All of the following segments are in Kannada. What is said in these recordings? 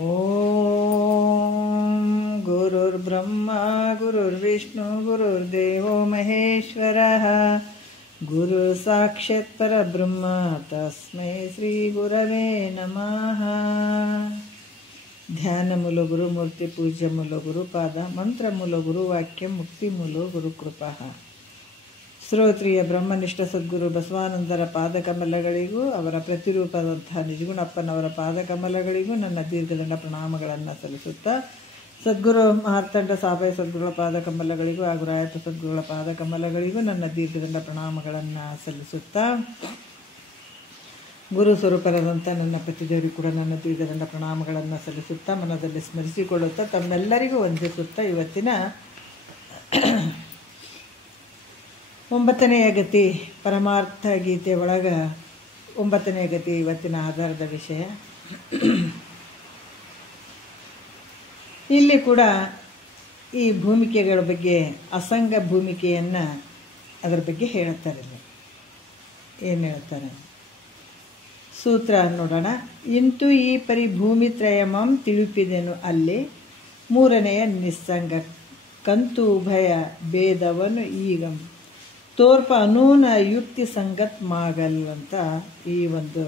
ಓಂ ಗುರುರ್ಬ್ರಹ್ಮ ಗುರುರ್ವಿಷ್ಣು ಗುರುರ್ದೇವೋ ಮಹೇಶ್ವರಃ ಗುರು ಸಾಕ್ಷಾತ್ ಪರಬ್ರಹ್ಮ ತಸ್ಮೈ ಶ್ರೀ ಗುರವೇ ನಮಃ. ಧ್ಯಾನ ಮೂಲ ಗುರುಮೂರ್ತಿ ಪೂಜ್ಯ ಮೂಲ ಗುರುಪಾದ ಮಂತ್ರ ಮೂಲ ಗುರುವಾಕ್ಯ ಮುಕ್ತಿ ಮೂಲ ಗುರುಕೃಪಾ. ಶ್ರೋತ್ರಿಯ ಬ್ರಹ್ಮನಿಷ್ಠ ಸದ್ಗುರು ಬಸವಾನಂದರ ಪಾದಕಮಲಗಳಿಗೂ ಅವರ ಪ್ರತಿರೂಪದಂತಹ ನಿಜಗುಣಪ್ಪನವರ ಪಾದಕಮಲಗಳಿಗೂ ನನ್ನ ದೀರ್ಘದಂಡ ಪ್ರಣಾಮಗಳನ್ನು ಸಲ್ಲಿಸುತ್ತಾ, ಸದ್ಗುರು ಮಾರ್ತಂಡ ಸಾಬಾಯಿ ಸದ್ಗುರುಗಳ ಪಾದಕಮಲಗಳಿಗೂ ಹಾಗೂ ರಾಯತ ಸದ್ಗುರುಗಳ ಪಾದಕಮಲಗಳಿಗೂ ನನ್ನ ದೀರ್ಘದಂಡ ಪ್ರಣಾಮಗಳನ್ನು ಸಲ್ಲಿಸುತ್ತಾ, ಗುರು ಸ್ವರೂಪರಾದಂಥ ನನ್ನ ಪ್ರತಿದೇವರಿಗೂ ಕೂಡ ನನ್ನ ದೀರ್ಘದಂಡ ಪ್ರಣಾಮಗಳನ್ನು ಸಲ್ಲಿಸುತ್ತಾ, ಮನದಲ್ಲಿ ಸ್ಮರಿಸಿಕೊಳ್ಳುತ್ತಾ, ತಮ್ಮೆಲ್ಲರಿಗೂ ವಂದಿಸುತ್ತಾ, ಇವತ್ತಿನ 9ನೇ ಗತಿ ಪರಮಾರ್ಥ ಗೀತೆ ಒಳಗೆ 9ನೇ ಗತಿ ಇವತ್ತಿನ ಆಧಾರದ ವಿಷಯ. ಇಲ್ಲಿ ಕೂಡ ಈ ಭೂಮಿಕೆಗಳ ಬಗ್ಗೆ, ಅಸಂಗ ಭೂಮಿಕೆಯನ್ನು ಅದರ ಬಗ್ಗೆ ಹೇಳುತ್ತಾರೆ. ಏನು ಹೇಳ್ತಾರೆ ಸೂತ್ರ ನೋಡೋಣ. ಇಂತು ಈ ಪರಿ ಭೂಮಿತ್ರಯಮಂ ತಿಳಿಪಿದೆನು ಅಲ್ಲಿ, 3ನೆಯ ನಿಸ್ಸಂಗ ಕಂತು ಉಭಯ ಭೇದವನ್ನು ಈಗ ತೋರ್ಪ ಅನೂನ ಯುಕ್ತಿ ಸಂಗತ್ ಮಾಗಲ್ ಅಂತ ಈ ಒಂದು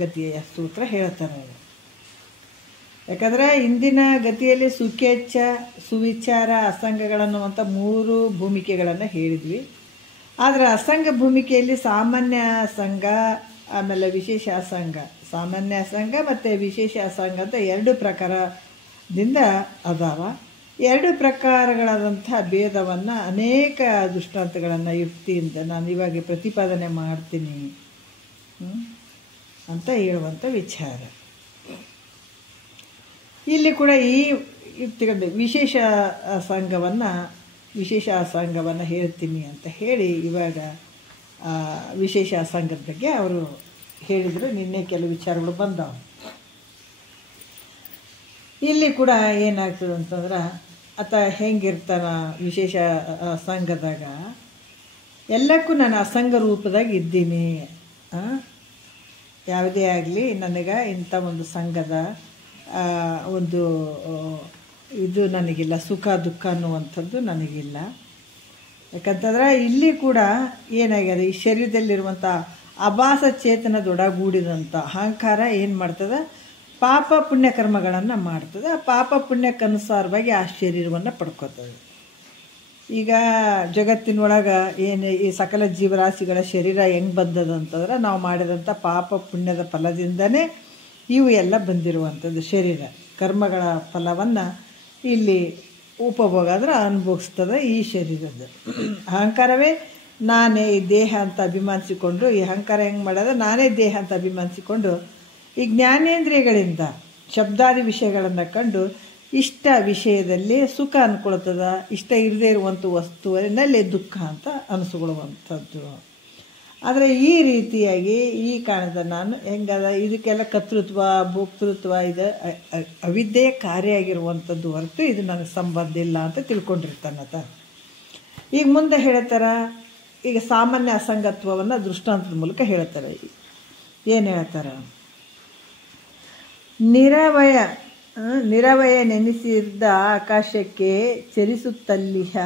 ಗತಿಯ ಸೂತ್ರ ಹೇಳ್ತಾರೆ. ಯಾಕಂದರೆ ಇಂದಿನ ಗತಿಯಲ್ಲಿ ಸುಖೇಚ್ಛ, ಸುವಿಚಾರ, ಅಸಂಗಗಳನ್ನುವಂಥ 3 ಭೂಮಿಕೆಗಳನ್ನು ಹೇಳಿದ್ವಿ. ಆದರೆ ಅಸಂಗ ಭೂಮಿಕೆಯಲ್ಲಿ ಸಾಮಾನ್ಯ ಅಸಂಗ, ಆಮೇಲೆ ವಿಶೇಷ ಅಸಂಗ, ಸಾಮಾನ್ಯ ಅಸಂಗ ಮತ್ತು ವಿಶೇಷ ಅಸಂಗ ಅಂತ 2 ಪ್ರಕಾರದಿಂದ ಅದಾವ. 2 ಪ್ರಕಾರಗಳಾದಂಥ ಭೇದವನ್ನು ಅನೇಕ ದೃಷ್ಟಾಂತಗಳನ್ನು ಯುಕ್ತಿಯಿಂದ ನಾನು ಇವಾಗ ಪ್ರತಿಪಾದನೆ ಮಾಡ್ತೀನಿ ಅಂತ ಹೇಳುವಂಥ ವಿಚಾರ. ಇಲ್ಲಿ ಕೂಡ ಈ ಯುಕ್ತಿಗಳ ವಿಶೇಷ ಅಸಂಗವನ್ನು ಹೇಳ್ತೀನಿ ಅಂತ ಹೇಳಿ ಇವಾಗ ವಿಶೇಷ ಅಸಂಗದ ಬಗ್ಗೆ ಅವರು ಹೇಳಿದರು. ನಿನ್ನೆ ಕೆಲವು ವಿಚಾರಗಳು ಬಂದವು. ಇಲ್ಲಿ ಕೂಡ ಏನಾಗ್ತದೆ ಅಂತಂದ್ರೆ, ಆತ ಹೆಂಗಿರ್ತಾನ ವಿಶೇಷ ಅಸಂಗದಾಗ, ಎಲ್ಲಕ್ಕೂ ನಾನು ಅಸಂಗ ರೂಪದಾಗ ಇದ್ದೀನಿ. ಯಾವುದೇ ಆಗಲಿ ನನಗೆ ಇಂಥ ಒಂದು ಸಂಘದ ಒಂದು ಇದು ನನಗಿಲ್ಲ, ಸುಖ ದುಃಖ ಅನ್ನುವಂಥದ್ದು ನನಗಿಲ್ಲ. ಯಾಕಂತಂದ್ರೆ ಇಲ್ಲಿ ಕೂಡ ಏನಾಗ್ಯದ, ಈ ಶರೀರದಲ್ಲಿರುವಂಥ ಅಭಾಸ ಚೇತನದೊಡಗೂಡಿದಂಥ ಅಹಂಕಾರ ಏನು ಮಾಡ್ತದೆ, ಪಾಪ ಪುಣ್ಯ ಕರ್ಮಗಳನ್ನು ಮಾಡ್ತದೆ. ಆ ಪಾಪ ಪುಣ್ಯಕ್ಕನುಸಾರವಾಗಿ ಆ ಶರೀರವನ್ನು ಪಡ್ಕೋತದೆ. ಈಗ ಜಗತ್ತಿನೊಳಗೆ ಏನು ಈ ಸಕಲ ಜೀವರಾಶಿಗಳ ಶರೀರ ಹೆಂಗೆ ಬಂದದಂತಂದ್ರೆ, ನಾವು ಮಾಡಿದಂಥ ಪಾಪ ಪುಣ್ಯದ ಫಲದಿಂದನೇ ಇವು ಎಲ್ಲ ಬಂದಿರುವಂಥದ್ದು. ಶರೀರ ಕರ್ಮಗಳ ಫಲವನ್ನು ಇಲ್ಲಿ ಉಪಭೋಗ ಅಂದರೆ ಅನುಭವಿಸ್ತದೆ ಈ ಶರೀರದ. ಅಹಂಕಾರವೇ ನಾನೇ ಈ ದೇಹ ಅಂತ ಅಭಿಮಾನಿಸಿಕೊಂಡು, ಈ ಅಹಂಕಾರ ಹೆಂಗೆ ಮಾಡೋದು, ನಾನೇ ದೇಹ ಅಂತ ಅಭಿಮಾನಿಸಿಕೊಂಡು ಈ ಜ್ಞಾನೇಂದ್ರಿಯಗಳಿಂದ ಶಬ್ದಾದಿ ವಿಷಯಗಳನ್ನು ಕಂಡು ಇಷ್ಟ ವಿಷಯದಲ್ಲಿ ಸುಖ ಅಂದ್ಕೊಳ್ತದ, ಇಷ್ಟ ಇರದೇ ಇರುವಂಥ ವಸ್ತುವಿನಲ್ಲಿ ದುಃಖ ಅಂತ ಅನಿಸ್ಕೊಳ್ಳುವಂಥದ್ದು. ಆದರೆ ಈ ರೀತಿಯಾಗಿ ಈ ಕಾರಣದ ನಾನು ಹೆಂಗದ, ಇದಕ್ಕೆಲ್ಲ ಕರ್ತೃತ್ವ ಭೋಕ್ತೃತ್ವ ಇದು ಅವಿದ್ಯೆಯ ಕಾರ್ಯ ಆಗಿರುವಂಥದ್ದು ಹೊರತು ಇದು ನನಗೆ ಸಂಬಂಧ ಇಲ್ಲ ಅಂತ ತಿಳ್ಕೊಂಡಿರ್ತಾನತ. ಈಗ ಮುಂದೆ ಹೇಳ್ತಾರೆ, ಈಗ ಸಾಮಾನ್ಯ ಅಸಂಗತ್ವವನ್ನು ದೃಷ್ಟಾಂತದ ಮೂಲಕ ಹೇಳ್ತಾರೆ. ಏನು ಹೇಳ್ತಾರೆ, ನಿರವಯ ನೆನೆಸಿದ್ದ ಆಕಾಶಕ್ಕೆ ಚಲಿಸುತ್ತಲ್ಲಿಹ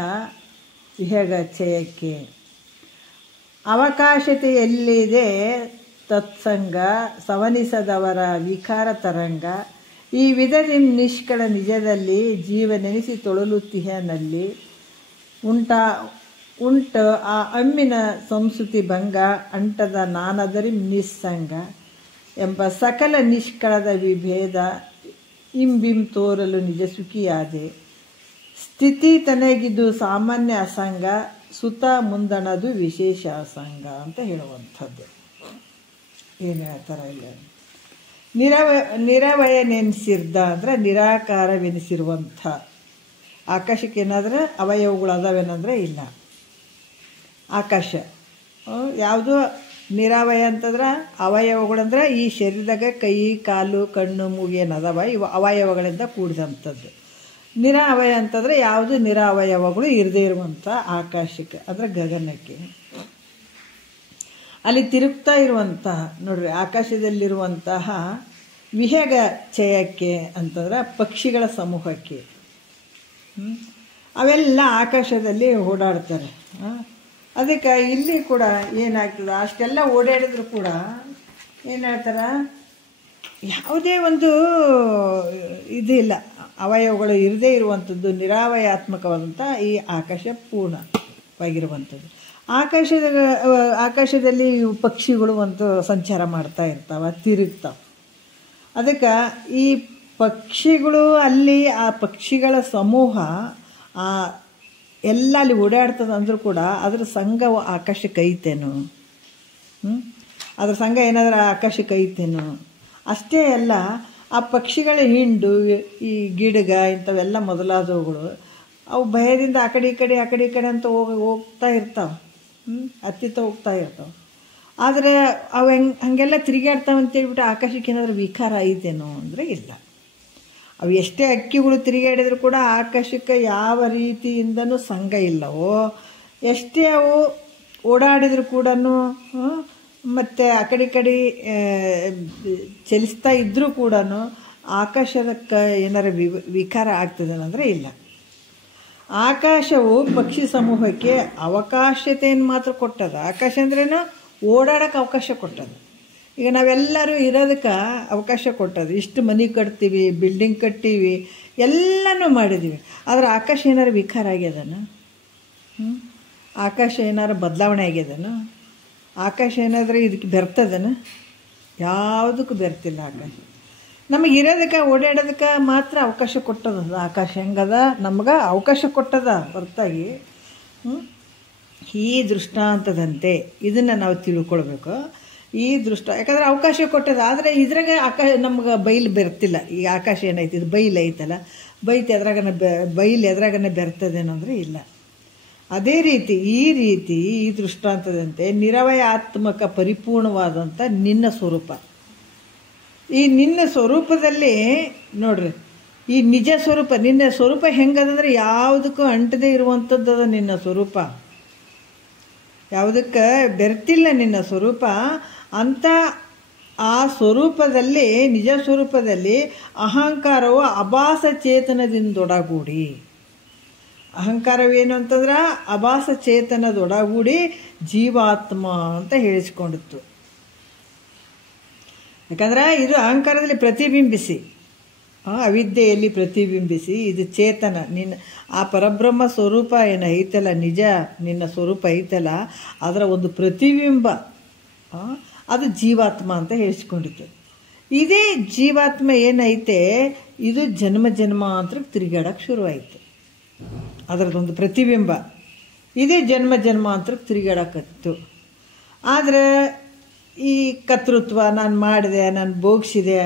ವಿಹಗ ಚಯಕ್ಕೆ ಅವಕಾಶತೆ ಎಲ್ಲಿದೆ ತತ್ಸಂಗ ಸವನಿಸದವರ ವಿಕಾರ ತರಂಗ. ಈ ವಿಧದಿ ನಿಷ್ಕಳ ನಿಜದಲ್ಲಿ ಜೀವ ನೆನೆಸಿ ತೊಳಲುತ್ತಿಹನಲ್ಲಿ ಉಂಟ ಆ ಅಮ್ಮಿನ ಸಂಸ್ಕೃತಿ ಭಂಗ ಅಂಟದ ನಾನದರಿ ನಿಸ್ಸಂಗ ಎಂಬ ಸಕಲ ನಿಷ್ಕಳದ ವಿಭೇದ ಇಂಬಿಂ ತೋರಲು ನಿಜ ಸುಖಿಯಾದೆ. ಸ್ಥಿತಿ ತನಗಿದ್ದು ಸಾಮಾನ್ಯ ಅಸಂಗ, ಸುತ ಮುಂದಣದು ವಿಶೇಷ ಅಸಂಗ ಅಂತ ಹೇಳುವಂಥದ್ದು. ಏನು ಹೇಳ್ತಾರೆ ಇಲ್ಲ, ನಿರವಯ ನೆನೆಸಿರ್ದ ಅಂದರೆ ನಿರಾಕಾರವೆನಿಸಿರುವಂಥ ಆಕಾಶಕ್ಕೆ ಏನಾದ್ರೆ ಅವಯವಗಳು ಅದಾವೇನಂದರೆ ಇಲ್ಲ. ಆಕಾಶ ಯಾವುದು ನಿರಾವಯ ಅಂತಂದ್ರೆ ಅವಯವಗಳಂದ್ರೆ ಈ ಶರೀರದಾಗ ಕೈ ಕಾಲು ಕಣ್ಣು ಮೂಗು ಏನದವ ಇವು ಅವಯವಗಳಿಂದ ಕೂಡಿದಂಥದ್ದು. ನಿರಾವಯ ಅಂತಂದರೆ ಯಾವುದು ನಿರಾವಯವಗಳು ಇರದೇ ಇರುವಂಥ ಆಕಾಶಕ್ಕೆ ಅಂದರೆ ಗಗನಕ್ಕೆ. ಅಲ್ಲಿ ತಿರುಗ್ತಾ ಇರುವಂತಹ ನೋಡ್ರಿ ಆಕಾಶದಲ್ಲಿರುವಂತಹ ವಿಹಗ ಚಯಕ್ಕೆ ಅಂತಂದ್ರೆ ಪಕ್ಷಿಗಳ ಸಮೂಹಕ್ಕೆ. ಅವೆಲ್ಲ ಆಕಾಶದಲ್ಲಿ ಓಡಾಡ್ತಾರೆ. ಅದಕ್ಕೆ ಇಲ್ಲಿ ಕೂಡ ಏನಾಗ್ತದೆ, ಅಷ್ಟೆಲ್ಲ ಓಡಾಡಿದ್ರು ಕೂಡ ಏನು ಹೇಳ್ತಾರೆ, ಯಾವುದೇ ಒಂದು ಇದಿಲ್ಲ, ಅವಯವಗಳು ಇರದೇ ಇರುವಂಥದ್ದು, ನಿರಾವಯಾತ್ಮಕವಾದಂಥ ಈ ಆಕಾಶ ಪೂರ್ಣವಾಗಿರುವಂಥದ್ದು. ಆಕಾಶದಲ್ಲಿ ಪಕ್ಷಿಗಳು ಒಂದು ಸಂಚಾರ ಮಾಡ್ತಾ ಇರ್ತಾವೆ, ತಿರುಗ್ತಾವೆ. ಅದಕ್ಕೆ ಈ ಪಕ್ಷಿಗಳು ಅಲ್ಲಿ ಆ ಪಕ್ಷಿಗಳ ಸಮೂಹ ಎಲ್ಲ ಅಲ್ಲಿ ಓಡಾಡ್ತದೆ ಅಂದರೂ ಕೂಡ ಅದ್ರ ಸಂಘ ಆಕಾಶಕ್ಕೆ ಐತೇನು, ಅದ್ರ ಸಂಘ ಏನಾದರೂ ಆಕಾಶಕ್ಕೆ ಐತೇನು. ಅಷ್ಟೇ ಅಲ್ಲ, ಆ ಪಕ್ಷಿಗಳ ಹಿಂಡು, ಈ ಗಿಡಗ ಇಂಥವೆಲ್ಲ ಮೊದಲಾದವುಗಳು ಅವು ಭಯದಿಂದ ಆ ಕಡೆ ಈ ಕಡೆ ಅಂತ ಹೋಗ್ತಾ ಇರ್ತಾವೆ, ಹತ್ತಿತ್ತ ಹೋಗ್ತಾ ಇರ್ತಾವೆ. ಆದರೆ ಅವು ಹಾಗೆಲ್ಲ ತಿರುಗಾಡ್ತಾವೆ ಅಂತೇಳ್ಬಿಟ್ಟು ಆಕಾಶಕ್ಕೆ ಏನಾದರೂ ವಿಕಾರ ಐತೇನೋ ಅಂದರೆ ಇಲ್ಲ. ಅವು ಎಷ್ಟೇ ಹಕ್ಕಿಗಳು ತಿರುಗಾಡಿದ್ರು ಕೂಡ ಆಕಾಶಕ್ಕೆ ಯಾವ ರೀತಿಯಿಂದನೂ ಸಂಘ ಇಲ್ಲವೋ, ಎಷ್ಟೇ ಅವು ಓಡಾಡಿದ್ರು ಕೂಡ ಮತ್ತು ಆ ಕಡೆ ಚಲಿಸ್ತಾ ಇದ್ದರೂ ಕೂಡ ಆಕಾಶಕ್ಕೆ ಏನಾರು ವಿಕಾರ ಆಗ್ತದೆ ಅಂದರೆ ಇಲ್ಲ. ಆಕಾಶವು ಪಕ್ಷಿ ಸಮೂಹಕ್ಕೆ ಅವಕಾಶತೆಯನ್ನು ಮಾತ್ರ ಕೊಟ್ಟದ. ಆಕಾಶ ಅಂದ್ರೇನು, ಓಡಾಡೋಕ್ಕೆ ಅವಕಾಶ ಕೊಟ್ಟದ. ಈಗ ನಾವೆಲ್ಲರೂ ಇರೋದಕ್ಕೆ ಅವಕಾಶ ಕೊಟ್ಟದು. ಇಷ್ಟು ಮನೆ ಕಟ್ತೀವಿ, ಬಿಲ್ಡಿಂಗ್ ಕಟ್ತೀವಿ, ಎಲ್ಲನೂ ಮಾಡಿದ್ದೀವಿ. ಆದರೆ ಆಕಾಶ ಏನಾರು ವಿಕಾರ ಆಗ್ಯದನ? ಆಕಾಶ ಏನಾರು ಬದಲಾವಣೆ ಆಗ್ಯದನ? ಆಕಾಶ ಏನಾದರೂ ಇದಕ್ಕೆ ಬೆರ್ತದನ? ಯಾವುದಕ್ಕೂ ಬೆರ್ತಿಲ್ಲ. ಆಕಾಶ ನಮಗಿರೋದಕ್ಕೆ ಓಡಾಡೋದಕ್ಕೆ ಮಾತ್ರ ಅವಕಾಶ ಕೊಟ್ಟದ. ಆಕಾಶ ಹೆಂಗದ, ನಮ್ಗೆ ಅವಕಾಶ ಕೊಟ್ಟದ ಹೊರತಾಗಿ ಈ ದೃಷ್ಟಾಂತದಂತೆ ಇದನ್ನು ನಾವು ತಿಳ್ಕೊಳ್ಬೇಕು. ಈ ಯಾಕಂದ್ರೆ ಅವಕಾಶ ಕೊಟ್ಟದ. ಆದರೆ ಇದ್ರಾಗ ನಮ್ಗೆ ಬೈಲು ಬೆರ್ತಿಲ್ಲ. ಈ ಆಕಾಶ ಏನೈತಿ, ಇದು ಬೈಲು ಐತಲ್ಲ, ಬೈಲು ಎದ್ರಾಗನೆ ಬೆರ್ತದೇನಂದ್ರೆ ಇಲ್ಲ. ಅದೇ ರೀತಿ ಈ ದೃಷ್ಟಾಂತದಂತೆ ನಿರವಯಾತ್ಮಕ ಪರಿಪೂರ್ಣವಾದಂಥ ನಿನ್ನ ಸ್ವರೂಪ, ಈ ನಿನ್ನ ಸ್ವರೂಪದಲ್ಲಿ ನೋಡ್ರಿ, ಈ ನಿಜ ಸ್ವರೂಪ, ನಿನ್ನ ಸ್ವರೂಪ ಹೆಂಗದಂದ್ರೆ ಯಾವುದಕ್ಕೂ ಅಂಟದೇ ಇರುವಂಥದ್ದು ನಿನ್ನ ಸ್ವರೂಪ, ಯಾವುದಕ್ಕೆ ಬೆರ್ತಿಲ್ಲ ನಿನ್ನ ಸ್ವರೂಪ. ಅಂತ ಆ ಸ್ವರೂಪದಲ್ಲಿ, ನಿಜ ಸ್ವರೂಪದಲ್ಲಿ ಅಹಂಕಾರವು ಅಭಾಸ ಚೇತನದಿಂದೊಡಗೂಡಿ, ಅಹಂಕಾರವೇನು ಅಂತಂದ್ರೆ ಅಭಾಸ ಚೇತನದೊಡಗೂಡಿ ಜೀವಾತ್ಮ ಅಂತ ಹೇಳಿಸ್ಕೊಂಡಿತ್ತು. ಯಾಕಂದ್ರೆ ಇದು ಅಹಂಕಾರದಲ್ಲಿ ಪ್ರತಿಬಿಂಬಿಸಿ, ಅವಿದ್ಯೆಯಲ್ಲಿ ಪ್ರತಿಬಿಂಬಿಸಿ, ಇದು ಚೇತನ, ನಿನ್ನ ಆ ಪರಬ್ರಹ್ಮ ಸ್ವರೂಪ ಏನು ಐತಲ್ಲ, ನಿಜ ನಿನ್ನ ಸ್ವರೂಪ ಐತಲ್ಲ, ಅದರ ಒಂದು ಪ್ರತಿಬಿಂಬ ಅದು ಜೀವಾತ್ಮ ಅಂತ ಹೇಳಿಸ್ಕೊಂಡಿತ್ತು. ಇದೇ ಜೀವಾತ್ಮ ಏನೈತೆ, ಇದು ಜನ್ಮ ಜನ್ಮಾಂತರಕ್ಕೆ ತಿರುಗಾಡಕ್ಕೆ ಶುರುವಾಯಿತು. ಅದರದೊಂದು ಪ್ರತಿಬಿಂಬ ಇದೇ ಜನ್ಮ ಜನ್ಮಾಂತರಕ್ಕೆ ತಿರುಗಾಡಕತ್ತು. ಆದರೆ ಈ ಕರ್ತೃತ್ವ, ನಾನು ಮಾಡಿದೆ, ನಾನು ಭೋಗಿಸಿದೆ,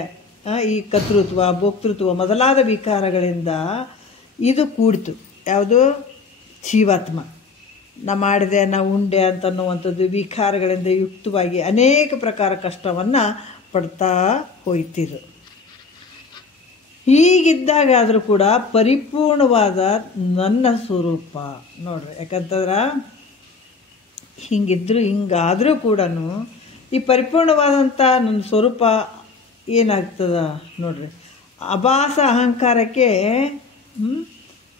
ಈ ಕರ್ತೃತ್ವ ಭೋಕ್ತೃತ್ವ ಮೊದಲಾದ ವಿಕಾರಗಳಿಂದ ಇದು ಕೂಡಿತು. ಯಾವುದು? ಜೀವಾತ್ಮ. ನಾ ಮಾಡಿದೆ, ನಾ ಉಂಡೆ ಅಂತನ್ನುವಂಥದ್ದು ವಿಕಾರಗಳಿಂದ ಯುಕ್ತವಾಗಿ ಅನೇಕ ಪ್ರಕಾರ ಕಷ್ಟವನ್ನು ಪಡ್ತಾ ಹೋಯ್ತಿರು. ಹೀಗಿದ್ದಾಗಾದರೂ ಕೂಡ ಪರಿಪೂರ್ಣವಾದ ನನ್ನ ಸ್ವರೂಪ ನೋಡ್ರಿ. ಯಾಕಂತಂದ್ರೆ ಹಿಂಗಾದರೂ ಕೂಡ ಈ ಪರಿಪೂರ್ಣವಾದಂಥ ನನ್ನ ಸ್ವರೂಪ ಏನಾಗ್ತದ ನೋಡ್ರಿ, ಅಭಾಸ ಅಹಂಕಾರಕ್ಕೆ